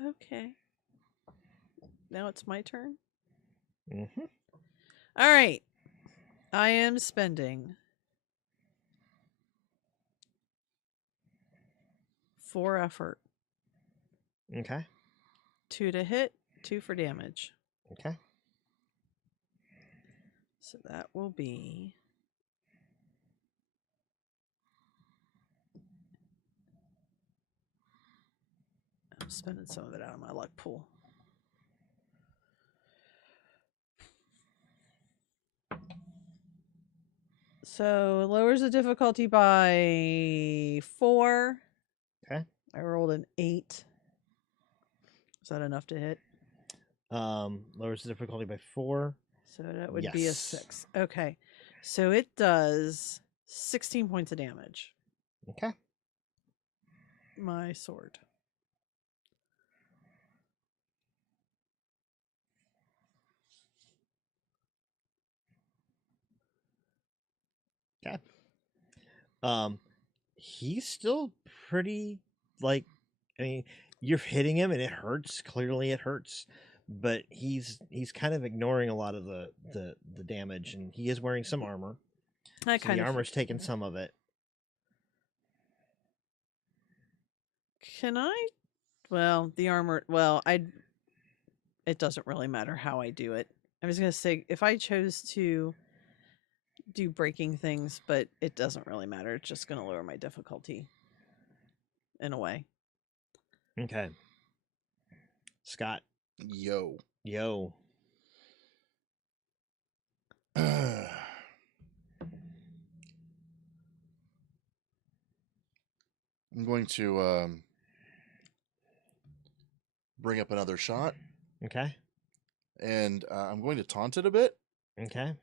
Okay. Now it's my turn. Mm-hmm. All right. I am spending 4 effort. Okay. 2 to hit, 2 for damage. Okay. So that will be... I'm spending some of it out of my luck pool. So it lowers the difficulty by 4. Okay. I rolled an 8. Is that enough to hit? Lowers the difficulty by 4. So that would be a Yes. 6. Okay. So it does 16 points of damage. Okay. My sword. Okay. He's still pretty, like, I mean, You're hitting him, and it hurts. Clearly, it hurts. But he's kind of ignoring a lot of the damage, and he is wearing some armor. The armor's taking some of it. Can I? Well, the armor. Well, it doesn't really matter how I do it. I was gonna say if I chose to do breaking things, but it doesn't really matter. It's just gonna lower my difficulty in a way. Okay. Scott. Yo. I'm going to bring up another shot. Okay. And I'm going to taunt it a bit. Okay.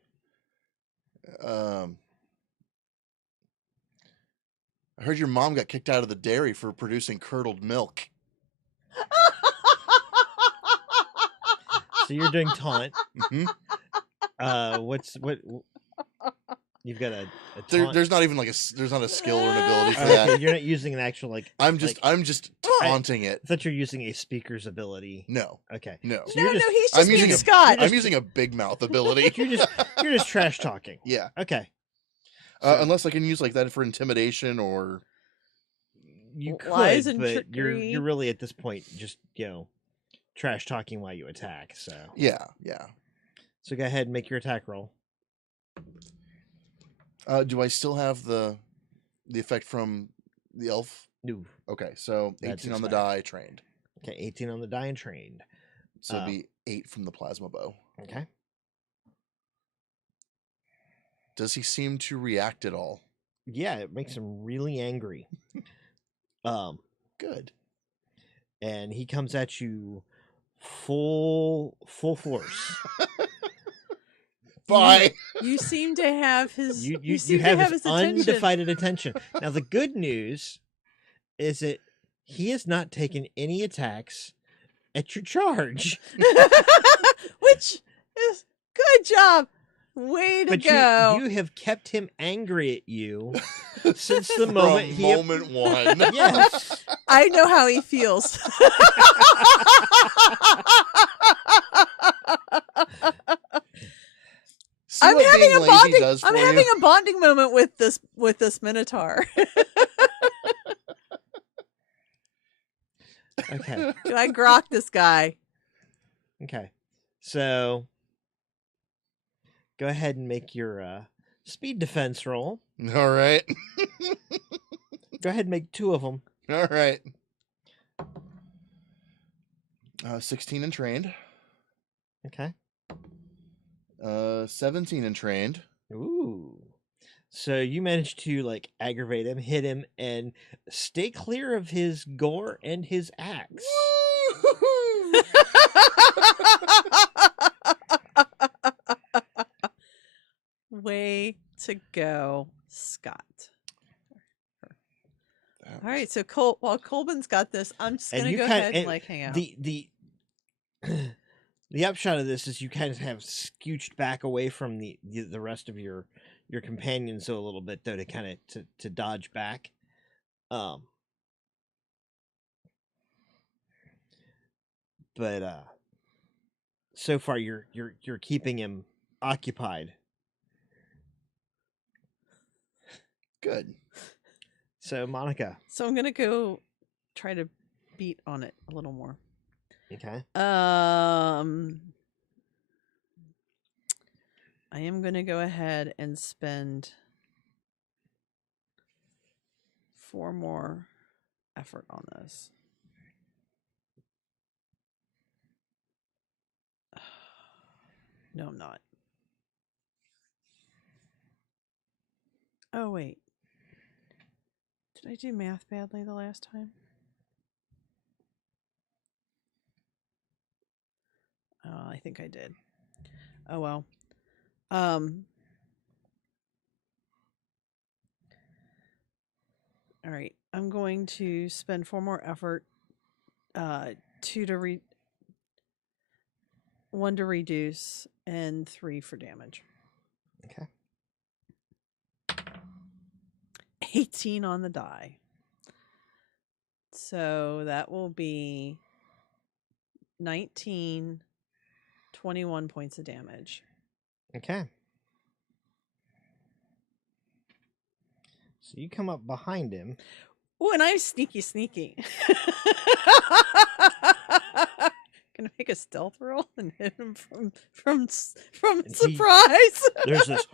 I heard your mom got kicked out of the dairy for producing curdled milk. So you're doing taunt. Mm-hmm. What? You've got a taunt. There's not even there's not a skill or an ability for that. You're not using an actual I'm just taunting it. I thought you're using a speaker's ability. No. Okay. No. So he's just being Scott. I'm using a big mouth ability. you're just trash talking. Yeah. Okay. Unless I can use that for intimidation or you could, lies and but trickery. you're really at this point just trash talking while you attack. So yeah. So go ahead and make your attack roll. Do I still have the effect from the elf? No. Okay, so 18 on the die, trained. Okay, 18 on the die and trained. So it'd be 8 from the plasma bow. Okay. Does he seem to react at all? Yeah, it makes him really angry. Good. And he comes at you full force. Bye. You seem to have his. You seem have to have his his attention. undivided attention. Now the good news is that he has not taken any attacks at your charge, which is good job. Way to go! You have kept him angry at you since the moment moment one. Yes, I know how he feels. I'm having a bonding moment with this Minotaur. Okay. I grok this guy. Okay. So go ahead and make your speed defense roll. All right. Go ahead and make 2 of them. All right. 16 and trained. Okay. 17 and trained. Ooh. So you managed to aggravate him, hit him, and stay clear of his gore and his axe. Way to go, Scott. All right, so while Kolban's got this, I'm just gonna go ahead and hang out. The upshot of this is you kind of have scooched back away from the rest of your companions a little bit, though, to kind of to dodge back. But so far you're keeping him occupied. Good. So Monica. So I'm gonna go try to beat on it a little more. Okay. I am gonna go ahead and spend 4 more effort on this. No, I'm not. Oh, wait. Did I do math badly the last time? Oh, I think I did. Oh, well. All right. I'm going to spend 4 more effort. 1 to reduce and 3 for damage. Okay. 18 on the die. So that will be 19, 21 points of damage. Okay. So you come up behind him. Oh, and I'm sneaky. Gonna make a stealth roll and hit him from surprise. There's this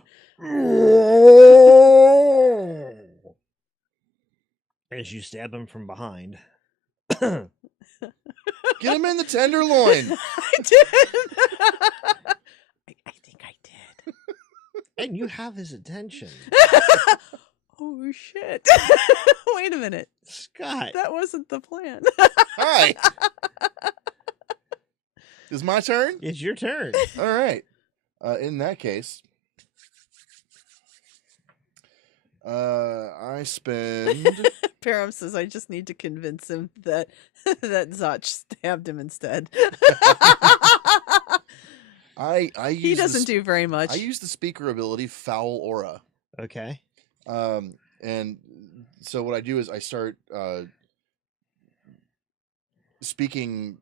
as you stab him from behind. Get him in the tenderloin. I did. I think I did. And you have his attention. Oh shit! Wait a minute, Scott. that wasn't the plan. Hi. Is my turn? It's your turn. All right. In that case, I spend. Param says, "I just need to convince him that Zotch stabbed him instead." He doesn't do very much. I use the speaker ability, Foul Aura. Okay. And so what I do is I start speaking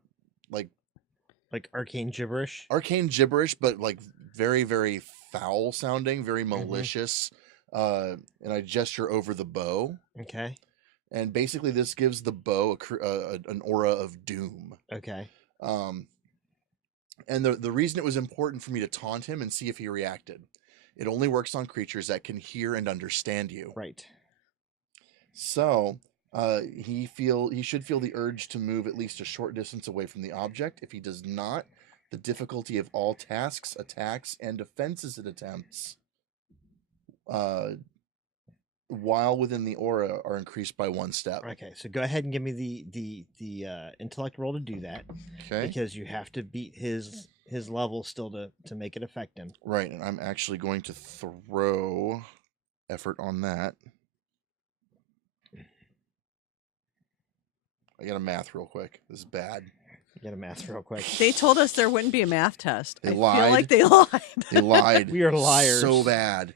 like arcane gibberish. Arcane gibberish, but like very, very foul sounding, very malicious. And I gesture over the bow. Okay. And basically, this gives the bow an aura of doom. Okay. And the reason it was important for me to taunt him and see if he reacted. It only works on creatures that can hear and understand you. Right. So he should feel the urge to move at least a short distance away from the object. If he does not, the difficulty of all tasks, attacks, and defenses it attempts while within the aura are increased by 1 step. Okay, so go ahead and give me the intellect roll to do that. Okay. Because you have to beat his level still to make it affect him. Right, and I'm actually going to throw effort on that. I got to math real quick. This is bad. You got to math real quick. They told us there wouldn't be a math test. They I lied. feel like they lied. They lied. We are liars. So bad.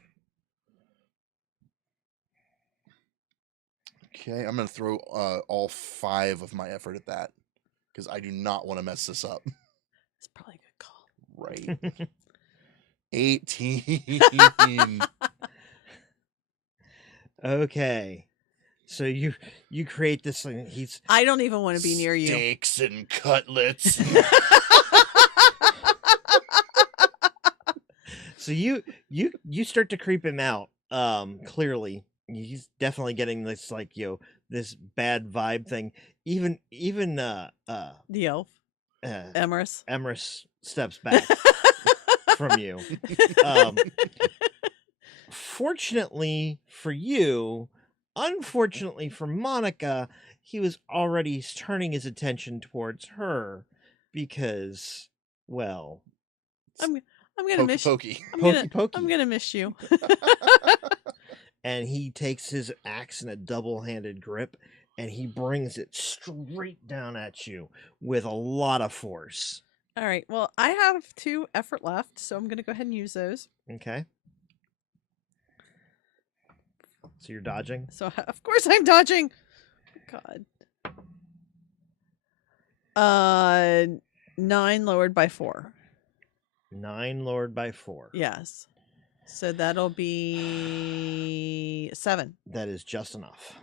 Okay, I'm going to throw all 5 of my effort at that because I do not want to mess this up. It's probably a good call. Right. 18. Okay. So you create this thing. I don't even want to be near you. Steaks and cutlets. So you start to creep him out. Clearly, he's definitely getting this this bad vibe thing. Even The elf, Emerus steps back from you. Fortunately for you, unfortunately for Monica, he was already turning his attention towards her because, well, I'm gonna miss Pokey. you. Pokey. I'm gonna miss you. And he takes his axe in a double-handed grip and he brings it straight down at you with a lot of force. All right. Well, I have 2 effort left, so I'm gonna go ahead and use those. Okay. So you're dodging? So of course I'm dodging. God. 9 lowered by 4. 9 lowered by 4. Yes. So that'll be 7. That is just enough.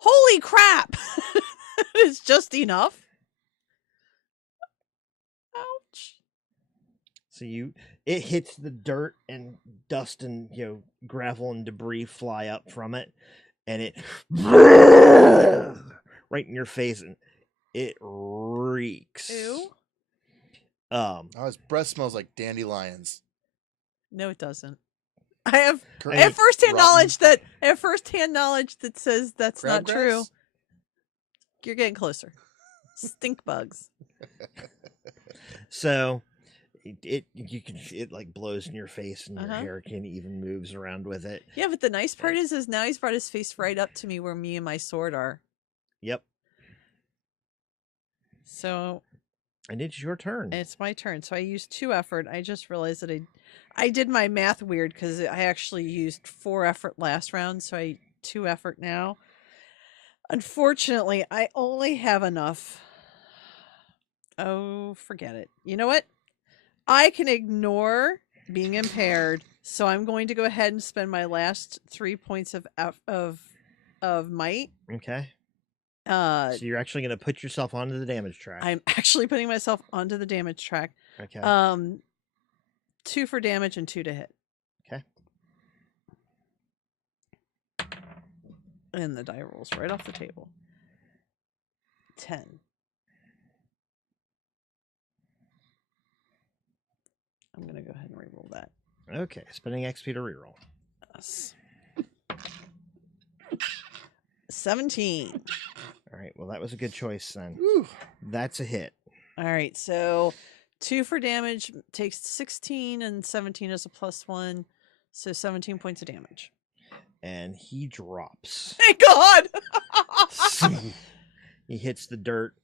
Holy crap! It's just enough. Ouch. So it hits the dirt and dust and gravel and debris fly up from it, and it right in your face, and it reeks. Ew. His breath smells like dandelions. No, it doesn't. I have first-hand knowledge that says that's Crab not true. grass? You're getting closer. Stink bugs. So it like blows in your face, and your hair can even moves around with it. Yeah, but the nice part is now he's brought his face right up to me where me and my sword are. Yep. So. And it's your turn. It's my turn. So I used 2 effort. I just realized that I did my math weird because I actually used 4 effort last round. So I 2 effort now. Unfortunately, I only have enough. Oh, forget it. You know what? I can ignore being impaired, so I'm going to go ahead and spend my last 3 points of might. Okay. So you're actually going to put yourself onto the damage track. I'm actually putting myself onto the damage track. Okay. 2 for damage and 2 to hit. Okay. And the die rolls right off the table. 10. I'm going to go ahead and reroll that. Okay, spending XP to reroll. Yes. 17. All right, well, that was a good choice then. Whew. That's a hit. All right, so 2 for damage takes 16, and 17 is a +1, so 17 points of damage. And he drops. Thank God! He hits the dirt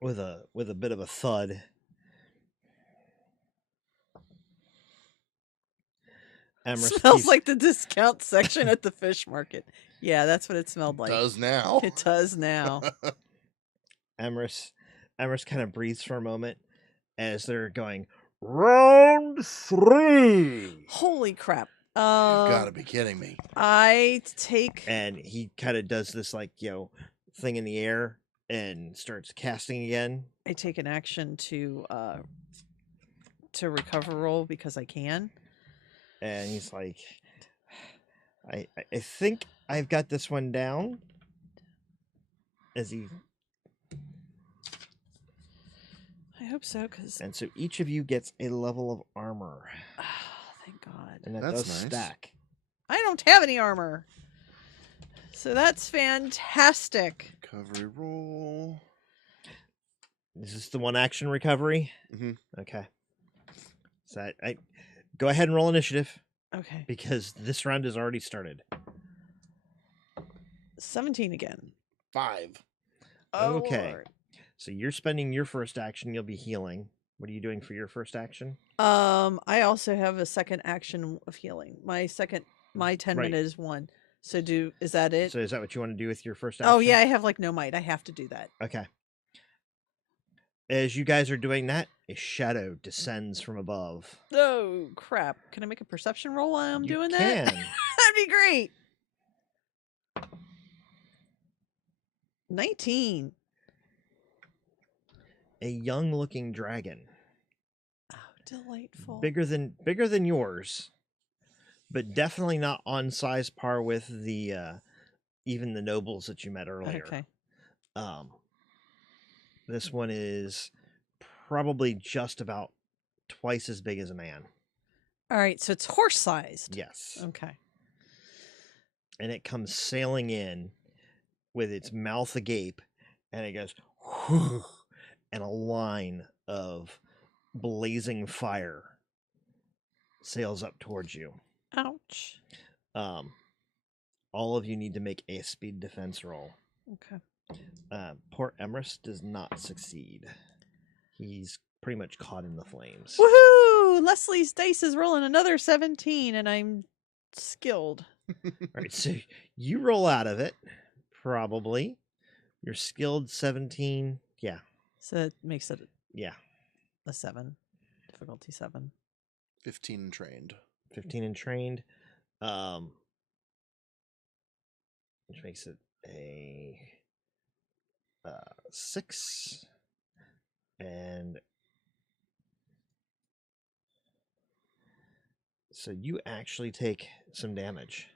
with a bit of a thud. Smells like the discount section at the fish market. Yeah, that's what it smelled like. It does now. It does now. Emrys kind of breathes for a moment as they're going, round 3. Holy crap. You gotta be kidding me. I take... And he kind of does this, like, thing in the air and starts casting again. I take an action to recover roll because I can. And he's like, I think I've got this one down. As he... I hope so, because... And so each of you gets a level of armor. Oh, thank God. And that That's does nice. stack. I don't have any armor. So that's fantastic. Recovery roll. Is this the one action recovery? Mm-hmm. Okay. So I go ahead and roll initiative. Okay. Because this round has already started. 17 again. 5. Oh, Okay. Lord. So you're spending your first action. You'll be healing. What are you doing for your first action? I also have a second action of healing. My 10 Right. minute is 1. So is that it? So is that what you want to do with your first action? Oh yeah, I have like no might. I have to do that. Okay. As you guys are doing that, a shadow descends from above. Oh crap. Can I make a perception roll while I'm You doing that? can. That'd be great. 19. A young-looking dragon. Oh, delightful. Bigger than yours, but definitely not on size par with the even the nobles that you met earlier. Okay. This one is probably just about twice as big as a man. All right, so it's horse-sized. Yes. Okay. And it comes sailing in with its mouth agape, and it goes, whoo, and a line of blazing fire sails up towards you. Ouch. All of you need to make a speed defense roll. Okay. Poor Emrys does not succeed. He's pretty much caught in the flames. Woohoo! Leslie's dice is rolling another 17, and I'm skilled. All right, so you roll out of it, probably. You're skilled 17. Yeah. So it makes it Yeah. a 7. Difficulty 7. 15 trained. 15 and trained. Which makes it a 6. And so you actually take some damage.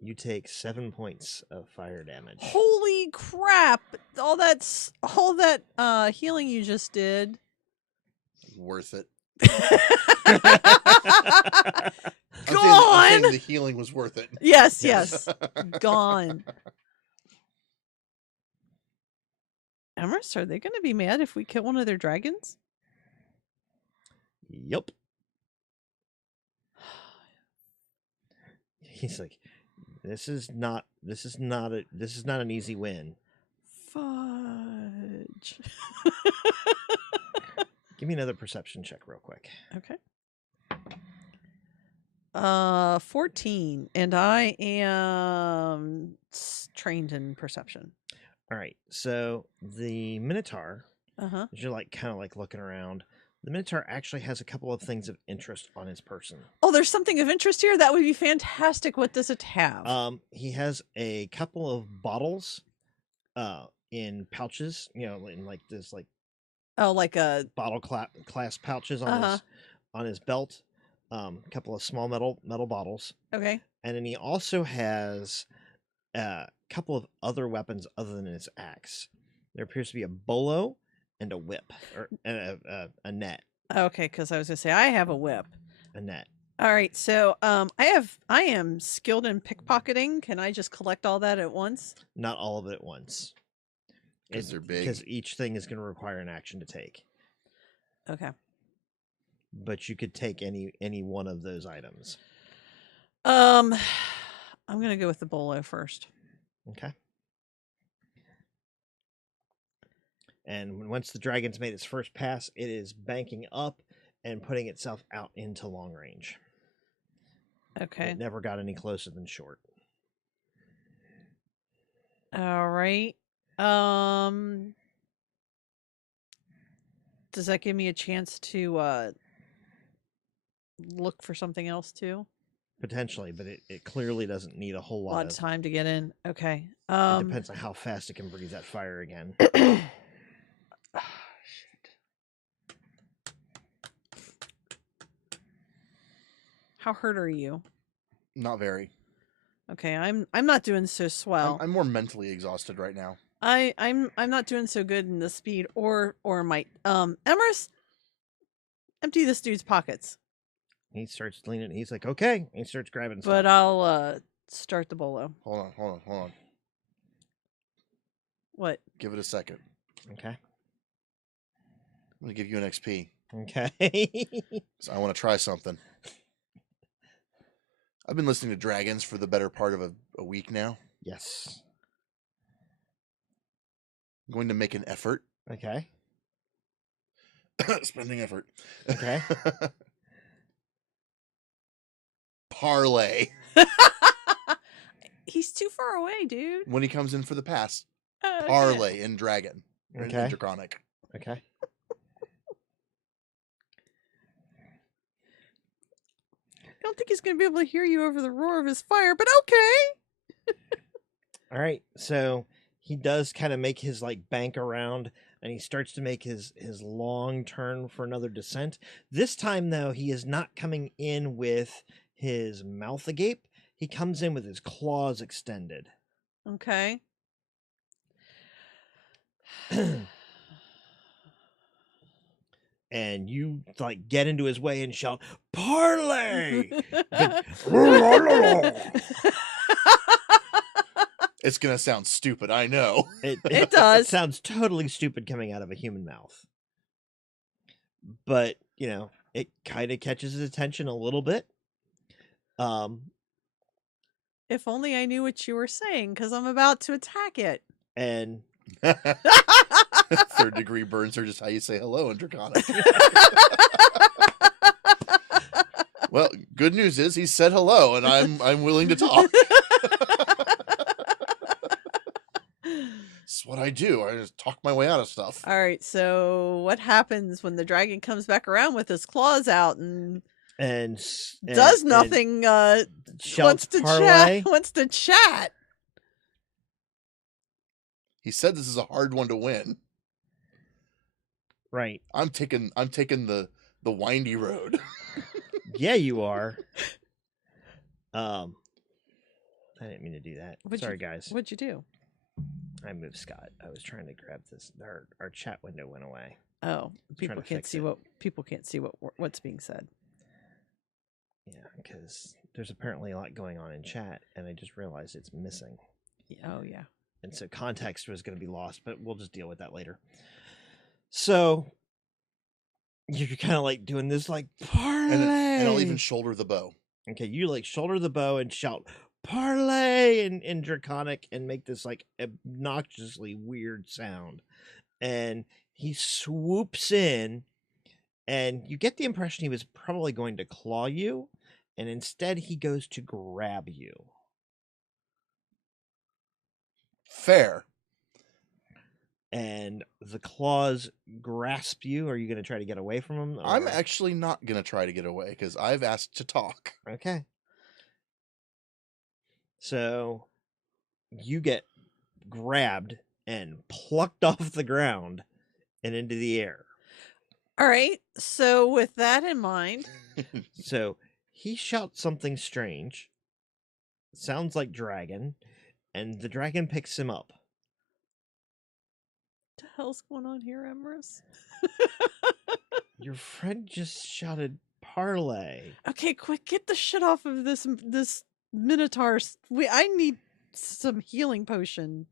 You take 7 points of fire damage. Holy crap! All that healing you just did. Worth it. Gone. I think the healing was worth it. Yes. Gone. Emrys, are they going to be mad if we kill one of their dragons? Yep. He's like, this is not an easy win. Fudge. Give me another perception check real quick. Okay. 14, and I am trained in perception. All right. So the Minotaur, Uh-huh. as you're like kind of like looking around, the Minotaur actually has a couple of things of interest on his person. Oh, there's something of interest here? That would be fantastic. What does it have? He has a couple of bottles in pouches, in like this like like a bottle clasp pouches on his belt. A couple of small metal bottles. Okay. And then he also has a couple of other weapons other than his axe. There appears to be a bolo and a whip, or a net. Okay, because I was gonna say I have a whip. A net. All right, so I am skilled in pickpocketing. Can I just collect all that at once? Not all of it at once. Because they're big. Because each thing is going to require an action to take. Okay. But you could take any one of those items. I'm gonna go with the bolo first. Okay. And once the dragon's made its first pass, it is banking up and putting itself out into long range. Okay. It never got any closer than short. All right. Does that give me a chance to look for something else too? Potentially, but it clearly doesn't need a whole lot of time to get in. Okay. It depends on how fast it can breathe that fire again. Shit. How hurt are you? Not very. Okay, I'm not doing so swell. I'm more mentally exhausted right now. I'm not doing so good in the speed or might. Emrys, empty this dude's pockets. He starts leaning. He's like, okay. He starts grabbing stuff. But I'll start the bolo. Hold on. What? Give it a second. Okay. I'm gonna give you an XP. Okay. So I want to try something. I've been listening to dragons for the better part of a week now. Yes. I'm going to make an effort. Okay. Spending effort. Okay. Parlay. He's too far away, dude. When he comes in for the pass. Okay. Parlay in dragon. Okay. In draconic. Okay. I don't think he's going to be able to hear you over the roar of his fire, but okay. All right. So he does kind of make his like bank around, and he starts to make his long turn for another descent. This time, though, he is not coming in with his mouth agape. He comes in with his claws extended. Okay. And you like get into his way and shout, "Parlay!" It's gonna sound stupid, I know. It does. It sounds totally stupid coming out of a human mouth. But, it kind of catches his attention a little bit. If only I knew what you were saying, because I'm about to attack it. And third degree burns are just how you say hello in draconic. Well, good news is he said hello, and I'm willing to talk. That's what I do. I just talk my way out of stuff. All right, so what happens when the dragon comes back around with his claws out and does nothing? Wants to chat. He said this is a hard one to win. Right. I'm taking the windy road. Yeah, you are. I didn't mean to do that. Sorry, guys. What'd you do? I moved Scott. I was trying to grab this. Our chat window went away. Oh, people can't see what's being said. Yeah, because there's apparently a lot going on in chat, and I just realized it's missing. Oh, yeah. And so context was going to be lost, but we'll just deal with that later. So you're kind of like doing this like parlay. And I'll even shoulder the bow. Okay, you like shoulder the bow and shout parlay in draconic and make this like obnoxiously weird sound. And he swoops in, and you get the impression he was probably going to claw you. and instead he goes to grab you. Fair. And the claws grasp you. Are you going to try to get away from him? I'm actually not going to try to get away because I've asked to talk. Okay. So you get grabbed and plucked off the ground and into the air. All right. So with that in mind. So he shouts something strange. Sounds like dragon. And the dragon picks him up. What the hell's going on here, Emrys? Your friend just shouted parlay. Okay, quick, get the shit off of this Minotaur. I need some healing potion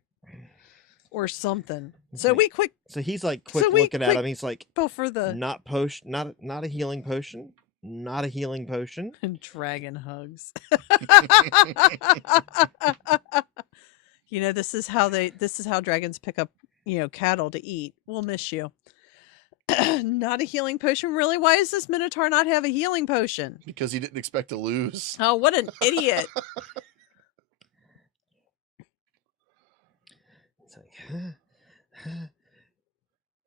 or something. So he's like looking at him. He's like, go for the not a healing potion. Not a healing potion. Dragon hugs. This is how dragons pick up, cattle to eat. We'll miss you. Not a healing potion, really? Why does this Minotaur not have a healing potion? Because he didn't expect to lose. Oh, what an idiot. It's like,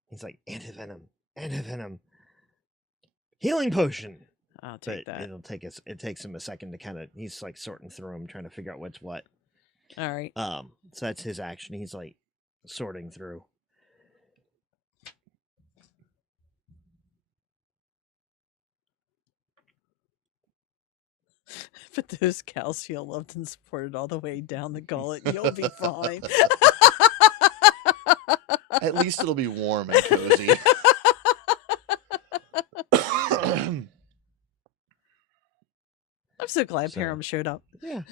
he's like, antivenom. Healing potion. I'll take that. It takes him a second to kind of, he's like sorting through them, trying to figure out what's what. All right. So that's his action. He's like sorting through. But those cows feel loved and supported all the way down the gullet. You'll be fine. At least it'll be warm and cozy. I'm so glad Param showed up. Yeah.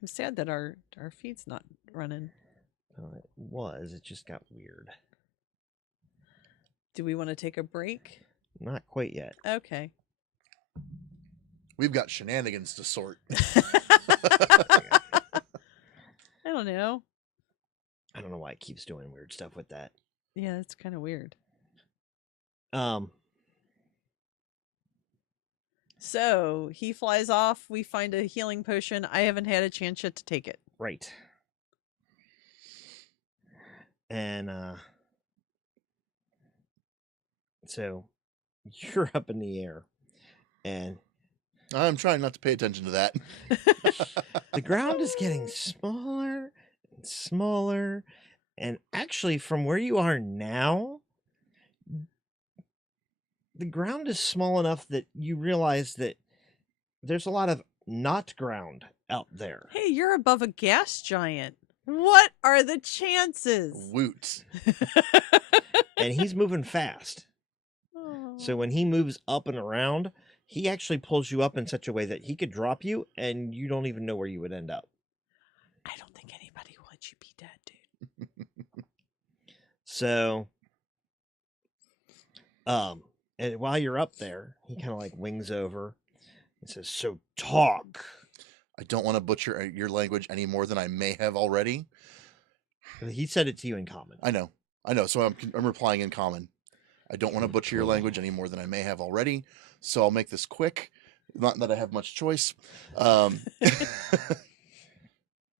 I'm sad that our feed's not running. Well, it was. It just got weird. Do we want to take a break? Not quite yet. Okay. We've got shenanigans to sort. I don't know. I don't know why it keeps doing weird stuff with that. Yeah, it's kind of weird. So he flies off. We find a healing potion. I haven't had a chance yet to take it. Right. And so you're up in the air, and I'm trying not to pay attention to that. The ground is getting smaller and smaller, and actually from where you are now, the ground is small enough that you realize that there's a lot of not ground out there. Hey, you're above a gas giant. What are the chances? Woot. And he's moving fast. Oh. So when he moves up and around, he actually pulls you up in such a way that he could drop you and you don't even know where you would end up. I don't think anybody would. You'd be dead, dude. So, and while you're up there, he kind of like wings over and says, "So talk." I don't want to butcher your language any more than I may have already. He said it to you in common. I know. So I'm replying in common. I don't want to butcher your language any more than I may have already. So I'll make this quick. Not that I have much choice.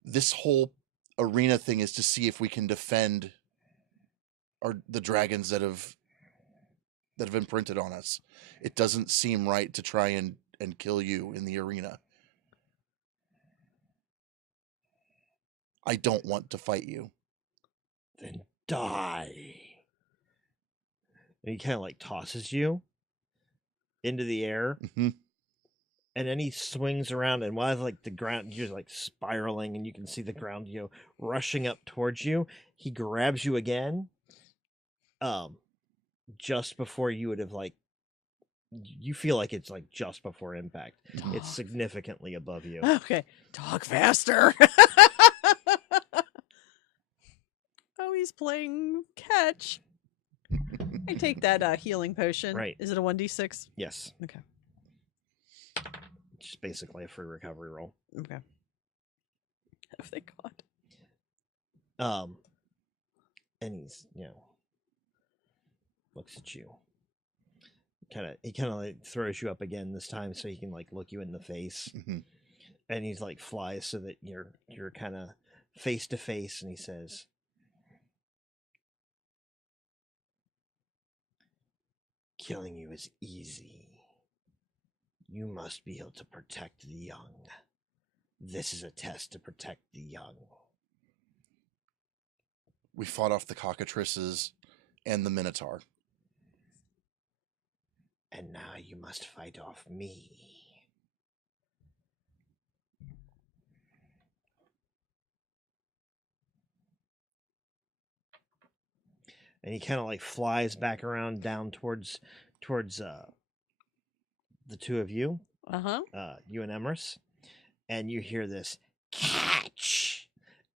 This whole arena thing is to see if we can defend the dragons that have imprinted on us. It doesn't seem right to try and kill you in the arena. I don't want to fight you. Then die. And he kind of like tosses you into the air. Mm-hmm. And then he swings around, and while like the ground, you're like spiraling, and you can see the ground, rushing up towards you. He grabs you again. Just before you would have you feel like it's like just before impact. Talk. It's significantly above you. Okay, talk faster. Oh, he's playing catch. I take that healing potion. Right. Is it a 1d6? Yes. Okay. Just basically a free recovery roll. Okay. Oh, thank God. And he's, looks at you. he kind of like throws you up again this time so he can like look you in the face. And he's like flies so that you're kind of face to face, and he says, killing you is easy. You must be able to protect the young. This is a test to protect the young. We fought off the cockatrices and the Minotaur. And now you must fight off me. And he kind of like flies back around down towards the two of you. You and Emrys. And you hear this catch,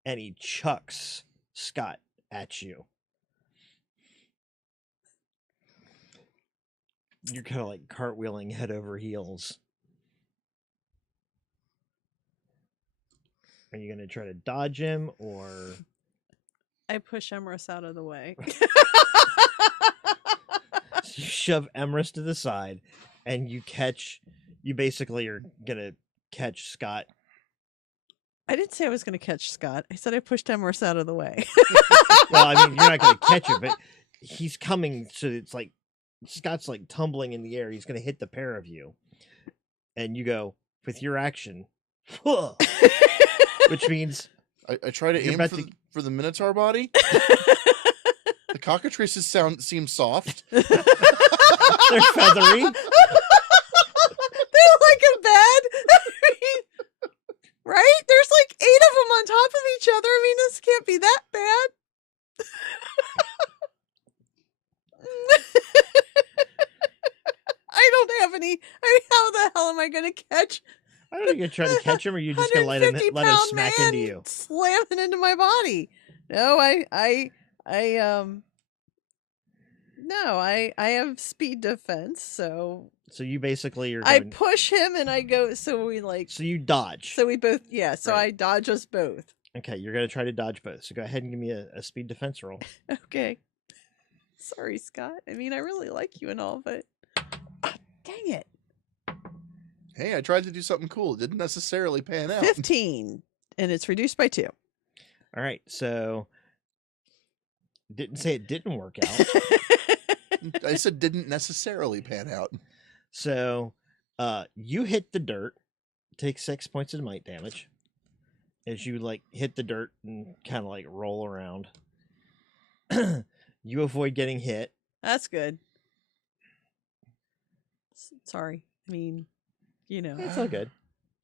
and he chucks Scott at you. You're kind of like cartwheeling head over heels. Are you going to try to dodge him, or... I push Emrys out of the way. So you shove Emrys to the side, and you basically are going to catch Scott. I didn't say I was going to catch Scott. I said I pushed Emrys out of the way. Well, I mean, you're not going to catch him, but he's coming, so it's like Scott's like tumbling in the air. He's going to hit the pair of you. And you go, with your action, which means... I try to aim for the Minotaur body. The cockatrices seem soft. They're feathery. They're like a bed. I mean, right? There's like 8 of them on top of each other. I mean, this can't be that bad. I don't have any. I mean, how the hell am I going to catch? I don't know if you're trying to catch him, or you're just going to let him smack into you. Slamming into my body. No, I have speed defense, so you basically are. I push him and I go. So we like. So you dodge. So we both, yeah. So right. I dodge us both. Okay, you're going to try to dodge both. So go ahead and give me a speed defense roll. Okay. Sorry, Scott. I mean, I really like you and all, but dang it. Hey, I tried to do something cool. It didn't necessarily pan out. 15, and it's reduced by 2. All right, so didn't say it didn't work out. I said didn't necessarily pan out. So you hit the dirt, take 6 points of might damage as you like hit the dirt and kind of like roll around. You avoid getting hit. That's good. Sorry. I mean, you know. It's all good.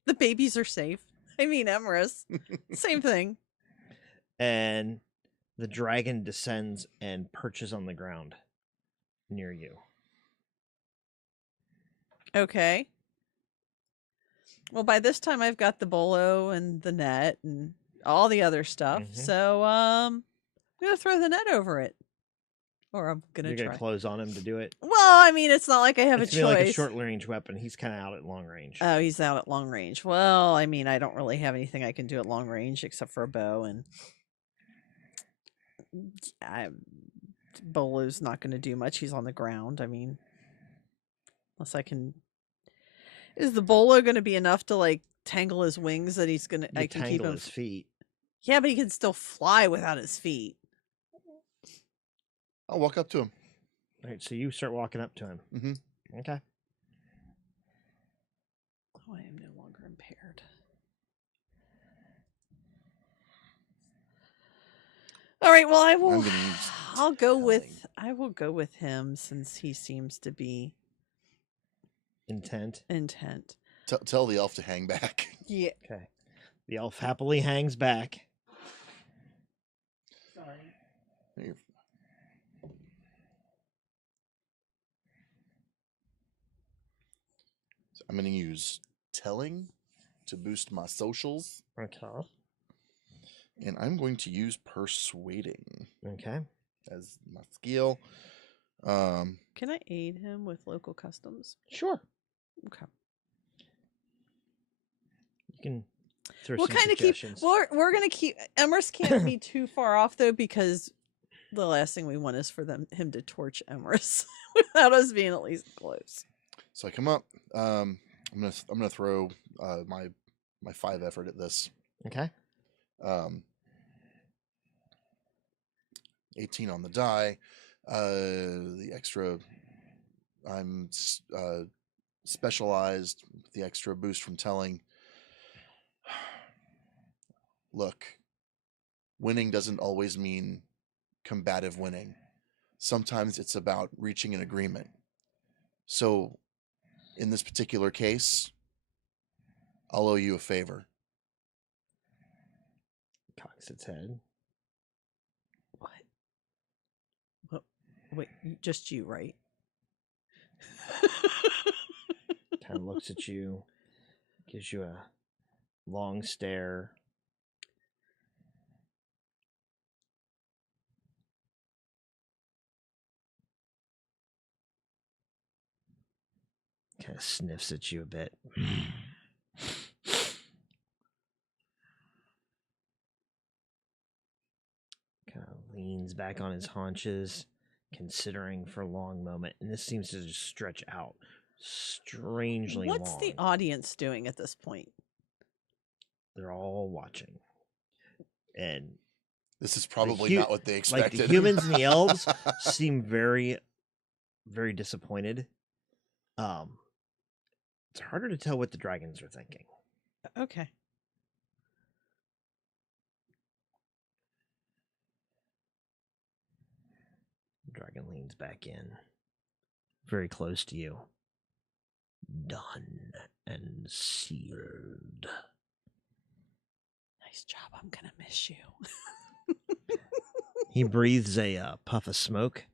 The babies are safe. I mean, Emrys. Same thing. And the dragon descends and perches on the ground near you. Okay. Well, by this time I've got the bolo and the net and all the other stuff. Mm-hmm. So I'm going to throw the net over it. Or I'm going to try. You're going to close on him to do it? Well, I mean, it's not like I have a choice. It's like a short range weapon. He's kind of out at long range. Oh, he's out at long range. Well, I mean, I don't really have anything I can do at long range except for a bow, and Bolo's not going to do much. He's on the ground. I mean, unless I can. Is the Bolo going to be enough to like tangle his wings that he's going to? I can keep him. His feet. Yeah, but he can still fly without his feet. I'll walk up to him. All right, so you start walking up to him. Mm-hmm. Okay. Oh, I am no longer impaired. All right. Well, I will. I'll go with. I will go with him since he seems to be intent. Tell the elf to hang back. Yeah. Okay. The elf happily hangs back. Sorry. I'm going to use telling to boost my socials. Okay. And I'm going to use persuading. Okay. As my skill. Can I aid him with local customs? Sure. Okay. You can throw we'll some kind of keep. suggestions. We're going to keep. Emrys can't be too far off though because the last thing we want is for him to torch Emrys without us being at least close. So I come up. I'm gonna throw my 5 effort at this. Okay. 18 on the die. The extra, I'm specialized. The extra boost from telling. Look, winning doesn't always mean combative winning. Sometimes it's about reaching an agreement. So, in this particular case, I'll owe you a favor. Cocks its head. What? Wait, just you, right? Kind of looks at you, gives you a long stare. Kind of sniffs at you a bit. Kind of leans back on his haunches, considering for a long moment. And this seems to just stretch out strangely long. What's the audience doing at this point? They're all watching. And this is probably not what they expected. Like the humans and the elves seem very, very disappointed. It's harder to tell what the dragons are thinking. Okay. The dragon leans back in, very close to you. Done and sealed. Nice job. I'm gonna miss you. He breathes a puff of smoke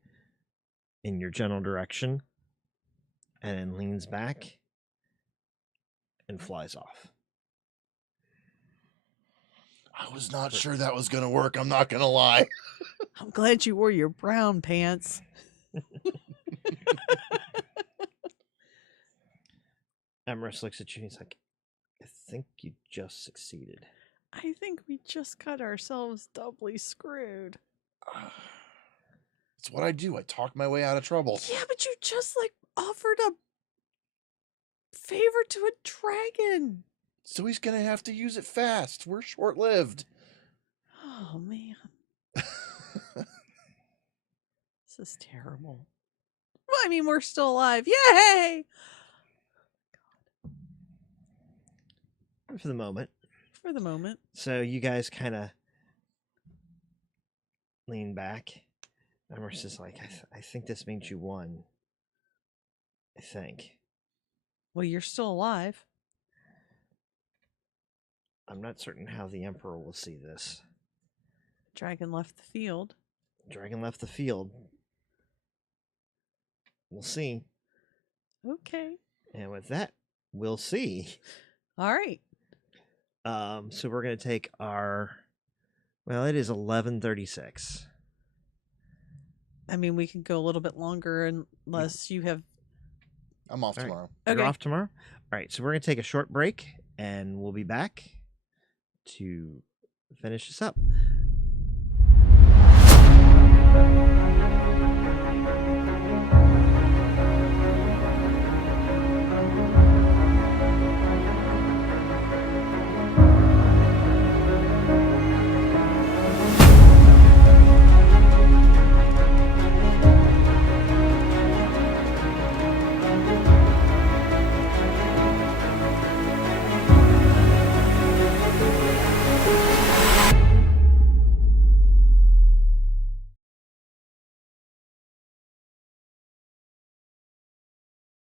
in your general direction, and then leans back and flies off. I was not sure that was going to work. I'm not going to lie. I'm glad you wore your brown pants. Emrys looks at you and he's like, I think you just succeeded. I think we just got ourselves doubly screwed. It's what I do. I talk my way out of trouble. Yeah, but you just offered a favor to a dragon. So he's going to have to use it fast. We're short-lived. Oh, man. This is terrible. Well, I mean, we're still alive. Yay! For the moment. For the moment. So you guys kind of lean back. Emrys is like, I think this means you won. I think. Well, you're still alive. I'm not certain how the Emperor will see this. Dragon left the field. Dragon left the field. We'll see. Okay. And with that, we'll see. All right. So we're going to take our... Well, it is 11:36. I mean, we can go a little bit longer unless you have... I'm off tomorrow. You're off tomorrow? All right, so we're going to take a short break, and we'll be back to finish this up.